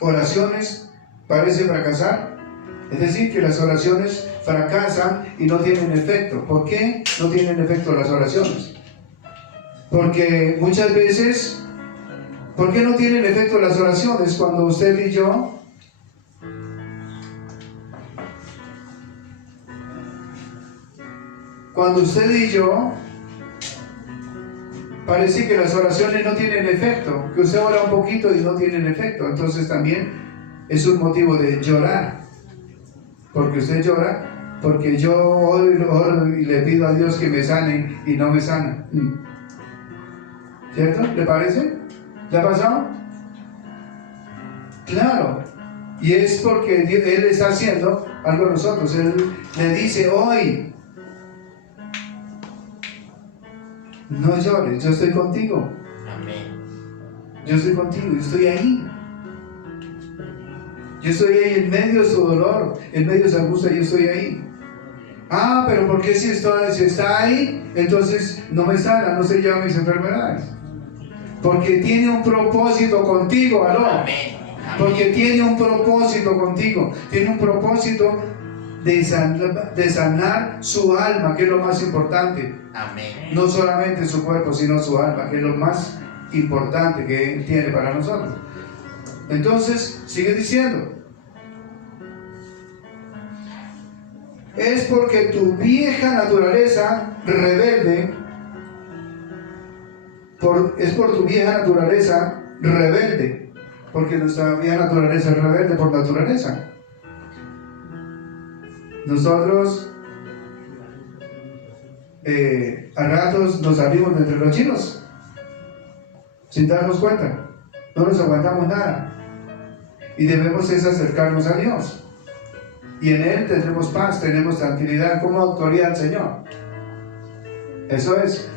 oraciones parecen fracasar. Es decir, que las oraciones fracasan y no tienen efecto. ¿Por qué no tienen efecto las oraciones? Porque muchas veces, ¿por qué no tienen efecto las oraciones cuando usted y yo parece que las oraciones no tienen efecto, que usted ora un poquito y no tienen efecto? Entonces también es un motivo de llorar. Porque usted llora, porque yo oro y le pido a Dios que me sane y no me sana. ¿Cierto? ¿Le parece? ¿Le ha pasado? Claro. Y es porque Él está haciendo algo a nosotros. Él le dice hoy, no llores, yo estoy contigo. Amén. Yo estoy contigo, yo estoy ahí. Yo estoy ahí en medio de su dolor, en medio de su angustia, yo estoy ahí. Ah, pero ¿por qué si está ahí, entonces no me sana, no se lleva mis enfermedades? Porque tiene un propósito contigo, ¿aló? Amén. Porque tiene un propósito contigo, tiene un propósito de sanar su alma, que es lo más importante. Amén. No solamente su cuerpo, sino su alma, que es lo más importante que Él tiene para nosotros. Entonces, sigue diciendo. Es porque tu vieja naturaleza rebelde, es por tu vieja naturaleza rebelde, porque nuestra vieja naturaleza es rebelde por naturaleza. Nosotros a ratos nos salimos de entre los chinos sin darnos cuenta, no nos aguantamos nada. Y debemos es acercarnos a Dios. Y en Él tendremos paz, tenemos tranquilidad. ¿Cómo actuaría el Señor? Eso es.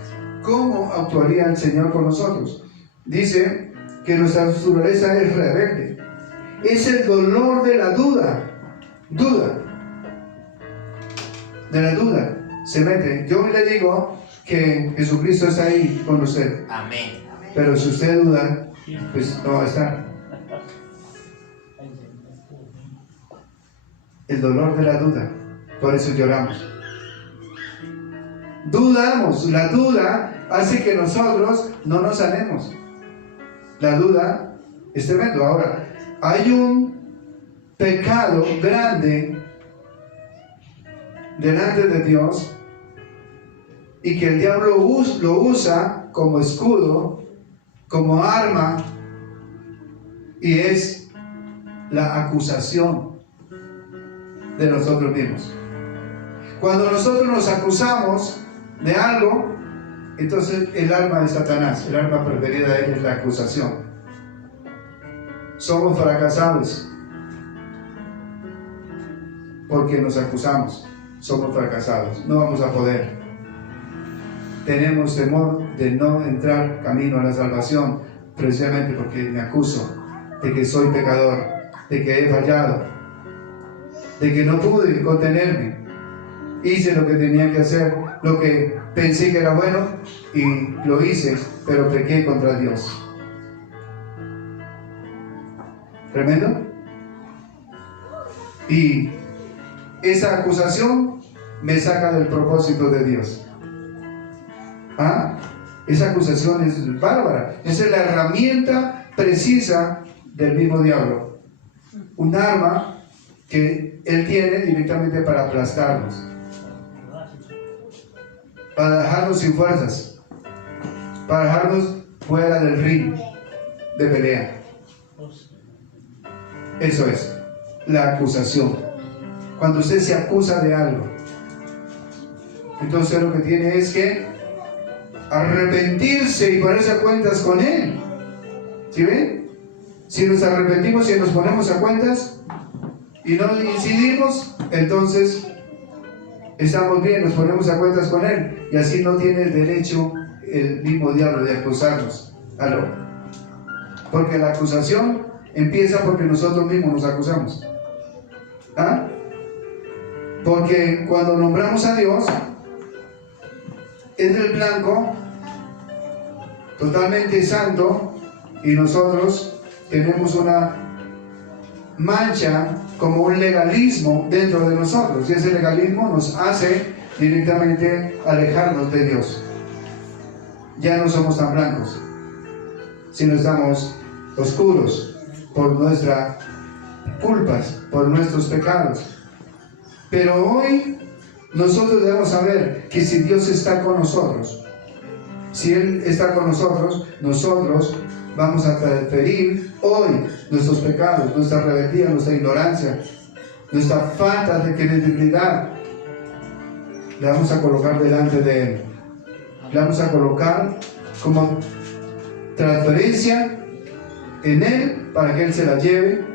¿Cómo actuaría el Señor con nosotros? Dice que nuestra naturaleza es rebelde. Es el dolor de la duda. De la duda. Se mete. Yo le digo que Jesucristo está ahí con usted. Amén. Pero si usted duda, pues no va a estar. El dolor de la duda. Por eso lloramos. Dudamos. La duda hace que nosotros no nos sanemos. La duda es tremendo. Ahora, hay un pecado grande delante de Dios y que el diablo lo usa como escudo, como arma, y es la acusación de nosotros mismos. Cuando nosotros nos acusamos de algo, entonces el arma de Satanás, el arma preferida de él es la acusación. Somos fracasados porque nos acusamos. Somos fracasados, no vamos a poder. Tenemos temor de no entrar camino a la salvación, precisamente porque me acuso de que soy pecador, de que he fallado, de que no pude contenerme. Hice lo que tenía que hacer, lo que pensé que era bueno y lo hice, pero pequé contra Dios. Tremendo. Y esa acusación me saca del propósito de Dios. ¿Ah? Esa acusación es bárbara. Esa es la herramienta precisa del mismo diablo. Un arma que él tiene directamente para aplastarnos, para dejarnos sin fuerzas, para dejarnos fuera del ring de pelea. Eso es la acusación. Cuando usted se acusa de algo, entonces lo que tiene es que arrepentirse y ponerse a cuentas con él. ¿Sí ven? Si nos arrepentimos y nos ponemos a cuentas y no incidimos, entonces estamos bien, nos ponemos a cuentas con él, y así no tiene el derecho el mismo diablo de acusarnos. ¿Aló? Porque la acusación empieza porque nosotros mismos nos acusamos. ¿Ah? Porque cuando nombramos a Dios, es el blanco totalmente santo, y nosotros tenemos una mancha, como un legalismo dentro de nosotros, y ese legalismo nos hace directamente alejarnos de Dios. Ya no somos tan blancos, sino estamos oscuros por nuestras culpas, por nuestros pecados. Pero hoy nosotros debemos saber que si Dios está con nosotros, si Él está con nosotros, nosotros vamos a transferir hoy nuestros pecados, nuestra rebeldía, nuestra ignorancia, nuestra falta de credibilidad. Le vamos a colocar delante de Él. Le vamos a colocar como transferencia en Él para que Él se la lleve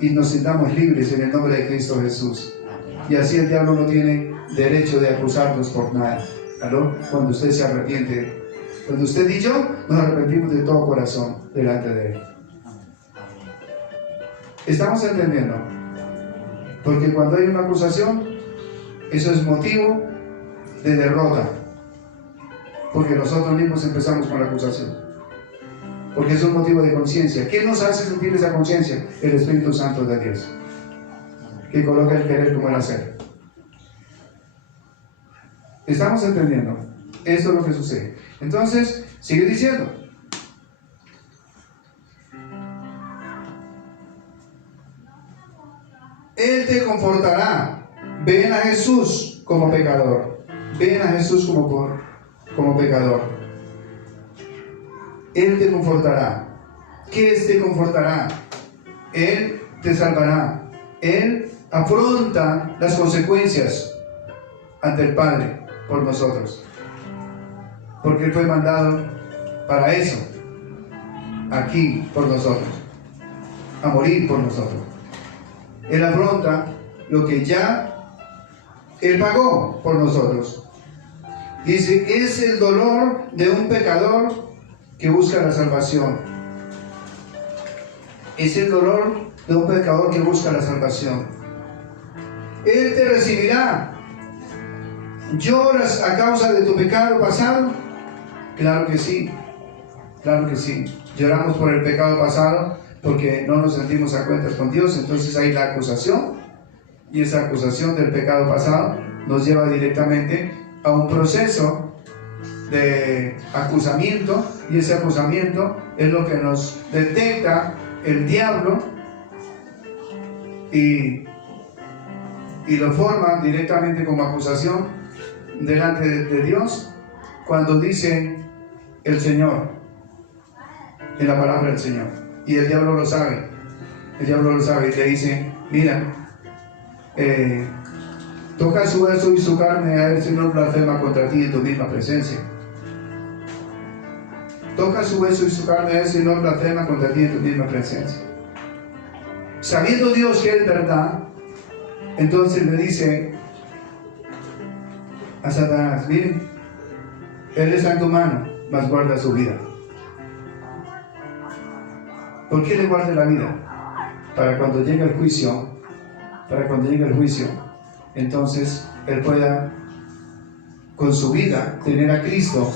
y nos sintamos libres en el nombre de Cristo Jesús. Y así el diablo no tiene derecho de acusarnos por nada. ¿Aló? Cuando usted se arrepiente, cuando usted y yo nos arrepentimos de todo corazón delante de Él. ¿Estamos entendiendo? Porque cuando hay una acusación, eso es motivo de derrota. Porque nosotros mismos empezamos con la acusación. Porque es un motivo de conciencia. ¿Qué nos hace sentir esa conciencia? El Espíritu Santo de Dios, que coloca el querer como el hacer. ¿Estamos entendiendo? Eso es lo que sucede. Entonces, sigue diciendo. Él te confortará. Ven a Jesús como pecador. Ven a Jesús como pecador. Él te confortará. ¿Qué te confortará? Él te salvará. Él afronta las consecuencias ante el Padre por nosotros, porque Él fue mandado para eso, aquí por nosotros, a morir por nosotros. Él afronta lo que ya Él pagó por nosotros. Dice, es el dolor de un pecador que busca la salvación. Es el dolor de un pecador que busca la salvación. Él te recibirá. ¿Lloras a causa de tu pecado pasado? Claro que sí, claro que sí. Lloramos por el pecado pasado porque no nos sentimos a cuentas con Dios. Entonces hay la acusación, y esa acusación del pecado pasado nos lleva directamente a un proceso de acusamiento, y ese acusamiento es lo que nos detecta el diablo y lo forma directamente como acusación delante de Dios, cuando dice el Señor, en la palabra del Señor. Y el diablo lo sabe, y te dice, mira, toca su hueso y su carne, a ver si no blasfema contra ti en tu misma presencia. Toca su hueso y su carne, a ver si no blasfema contra ti en tu misma presencia. Sabiendo Dios que es verdad, entonces le dice a Satanás, miren, Él está en tu mano, mas guarda su vida. ¿Por qué le guarda la vida? Para cuando llegue el juicio, entonces Él pueda con su vida tener a Cristo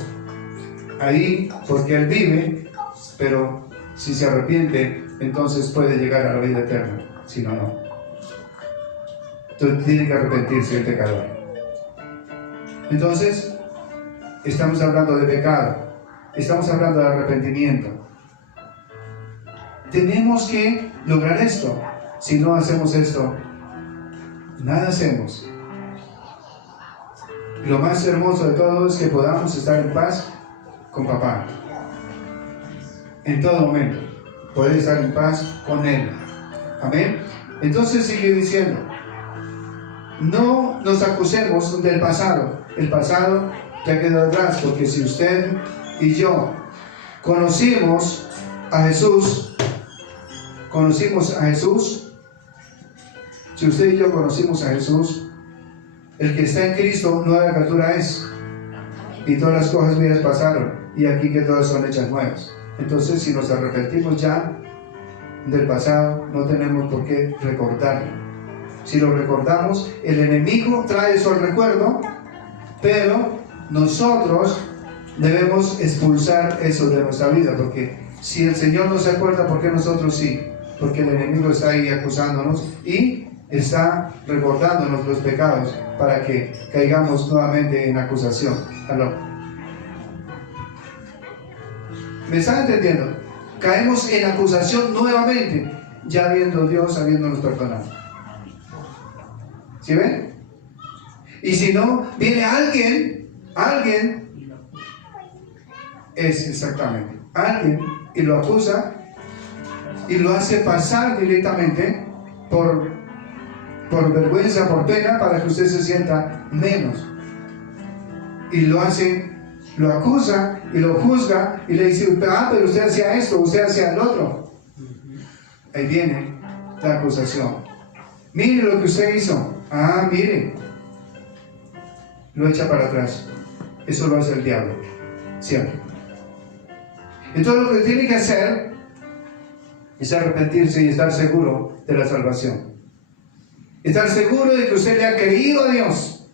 ahí, porque Él vive, pero si se arrepiente, entonces puede llegar a la vida eterna. Si no, no. Entonces tiene que arrepentirse el pecador. Entonces, estamos hablando de pecado. Estamos hablando de arrepentimiento. Tenemos que lograr esto. Si no hacemos esto, nada hacemos. Lo más hermoso de todo es que podamos estar en paz con papá. En todo momento. Poder estar en paz con él. Amén. Entonces sigue diciendo, no nos acusemos del pasado. El pasado ya quedó atrás, porque si usted y yo conocimos a Jesús, si usted y yo conocimos a Jesús, el que está en Cristo, nueva criatura es, y todas las cosas viejas pasaron, y aquí que todas son hechas nuevas. Entonces, si nos arrepentimos ya del pasado, no tenemos por qué recordarlo. Si lo recordamos, el enemigo trae eso al recuerdo, pero nosotros debemos expulsar eso de nuestra vida, porque si el Señor no se acuerda, ¿por qué nosotros sí? Porque el enemigo está ahí acusándonos y está recordándonos los pecados para que caigamos nuevamente en acusación. ¿Aló? ¿Me están entendiendo? Caemos en acusación nuevamente, ya viendo Dios habiéndonos perdonado. ¿Sí ven? Y si no, viene alguien es exactamente, alguien, y lo acusa y lo hace pasar directamente por vergüenza, por pena, para que usted se sienta menos. Y lo acusa y lo juzga y le dice, pero usted hacía esto, usted hacía el otro. Ahí viene la acusación. Mire lo que usted hizo. Mire. Lo echa para atrás. Eso lo hace el diablo. Siempre. Entonces lo que tiene que hacer es arrepentirse y estar seguro de la salvación. Estar seguro de que usted le ha creído a Dios.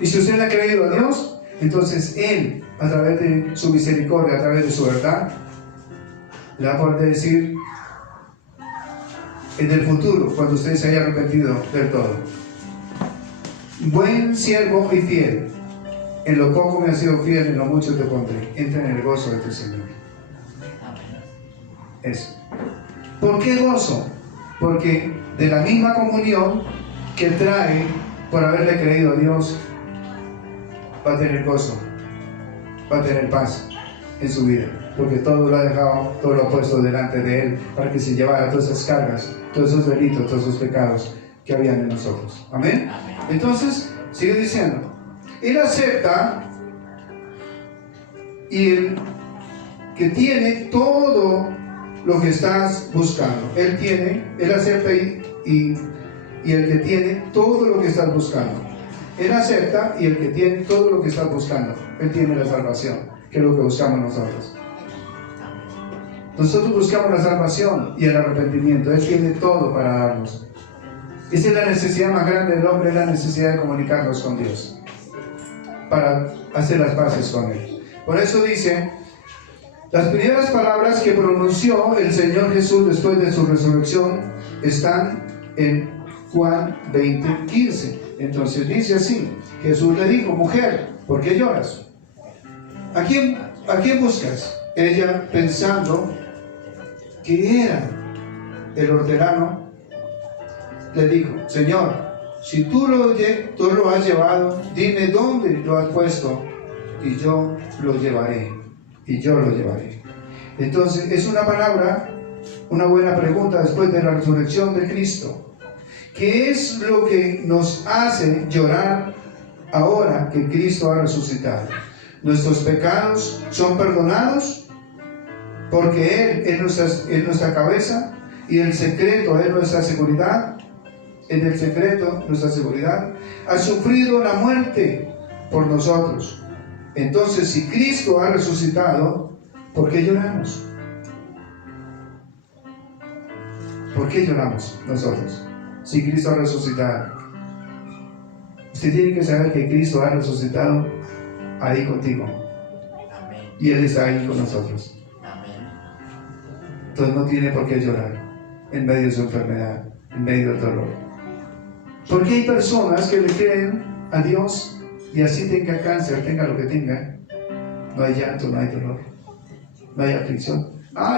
Y si usted le ha creído a Dios, entonces Él, a través de su misericordia, a través de su verdad, le va a poder decir en el futuro, cuando usted se haya arrepentido del todo: buen siervo y fiel, en lo poco me has sido fiel, en lo mucho te pondré, entra en el gozo de tu Señor. Eso. ¿Por qué gozo? Porque de la misma comunión que trae por haberle creído a Dios, va a tener gozo, va a tener paz en su vida, porque todo lo ha dejado, todo lo ha puesto delante de Él para que se llevara todas esas cargas, todos esos delitos, todos esos pecados que habían en nosotros. Amén. Entonces sigue diciendo, Él acepta, y el que tiene todo lo que estás buscando, Él acepta y el que tiene todo lo que estás buscando. Él acepta, y el que tiene todo lo que estás buscando, Él tiene la salvación, que es lo que buscamos nosotros. Nosotros buscamos la salvación y el arrepentimiento. Él tiene todo para darnos. Esa es la necesidad más grande del hombre, es la necesidad de comunicarnos con Dios, para hacer las paces con Él. Por eso dice, las primeras palabras que pronunció el Señor Jesús después de su resurrección están en Juan 20:15. Entonces dice así: Jesús le dijo, mujer, ¿por qué lloras? ¿A quién buscas? Ella, pensando que era el hortelano, le dijo, Señor, si tú lo has llevado, dime dónde lo has puesto y yo lo llevaré. Entonces es una palabra, una buena pregunta después de la resurrección de Cristo. ¿Qué es lo que nos hace llorar ahora que Cristo ha resucitado? ¿Nuestros pecados son perdonados? Porque Él es nuestra cabeza y el secreto es nuestra seguridad. En el secreto, nuestra seguridad, ha sufrido la muerte por nosotros. Entonces, si Cristo ha resucitado, ¿por qué lloramos? ¿Por qué lloramos nosotros? Si Cristo ha resucitado. Usted tiene que saber que Cristo ha resucitado ahí contigo. Y Él está ahí con nosotros. Entonces no tiene por qué llorar en medio de su enfermedad, en medio del dolor. Porque hay personas que le creen a Dios y así tenga cáncer, tenga lo que tenga, no hay llanto, no hay dolor, no hay aflicción.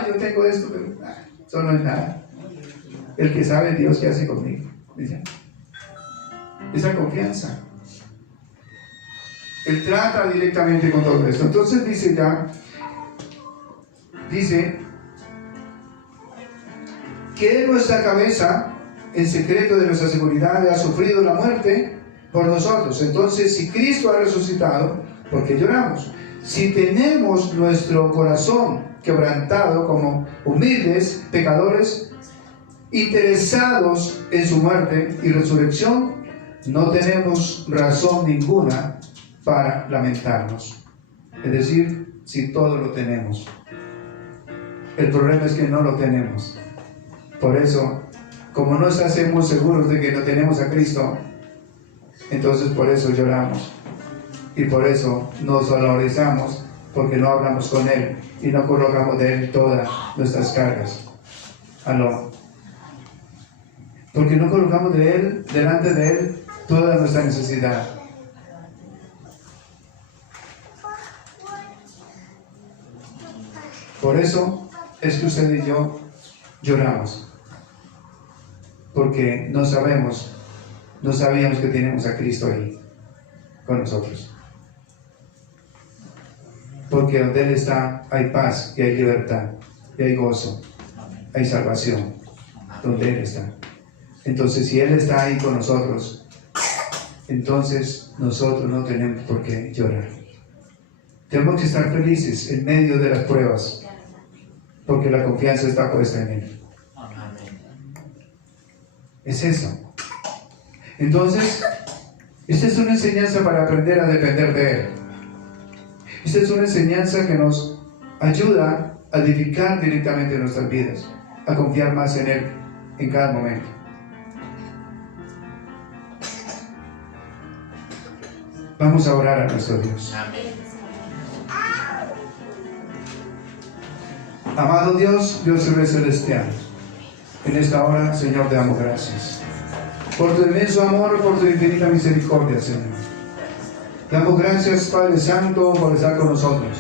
Yo tengo esto, pero eso no es nada. El que sabe Dios, ¿qué hace conmigo? Dice. Esa confianza. Él trata directamente con todo esto. Entonces dice que nuestra cabeza, en secreto de nuestra seguridad, ha sufrido la muerte por nosotros. Entonces, si Cristo ha resucitado, ¿por qué lloramos? Si tenemos nuestro corazón quebrantado como humildes pecadores, interesados en su muerte y resurrección, no tenemos razón ninguna para lamentarnos. Es decir, si todo lo tenemos. El problema es que no lo tenemos. Por eso, como no estamos seguros de que no tenemos a Cristo, entonces por eso lloramos. Y por eso nos valorizamos, porque no hablamos con Él y no colocamos de Él todas nuestras cargas. Aló. Porque no colocamos de Él, delante de Él, toda nuestra necesidad. Por eso es que usted y yo lloramos. Porque no sabíamos que tenemos a Cristo ahí con nosotros. Porque donde Él está hay paz y hay libertad y hay gozo, hay salvación donde Él está. Entonces si Él está ahí con nosotros, entonces nosotros no tenemos por qué llorar. Tenemos que estar felices en medio de las pruebas, porque la confianza está puesta en Él. Es eso. Entonces, esta es una enseñanza para aprender a depender de Él. Esta es una enseñanza que nos ayuda a edificar directamente nuestras vidas, a confiar más en Él en cada momento. Vamos a orar a nuestro Dios. Amado Dios, Dios celestial, en esta hora, Señor, te damos gracias por tu inmenso amor, por tu infinita misericordia, Señor. Te damos gracias, Padre Santo, por estar con nosotros.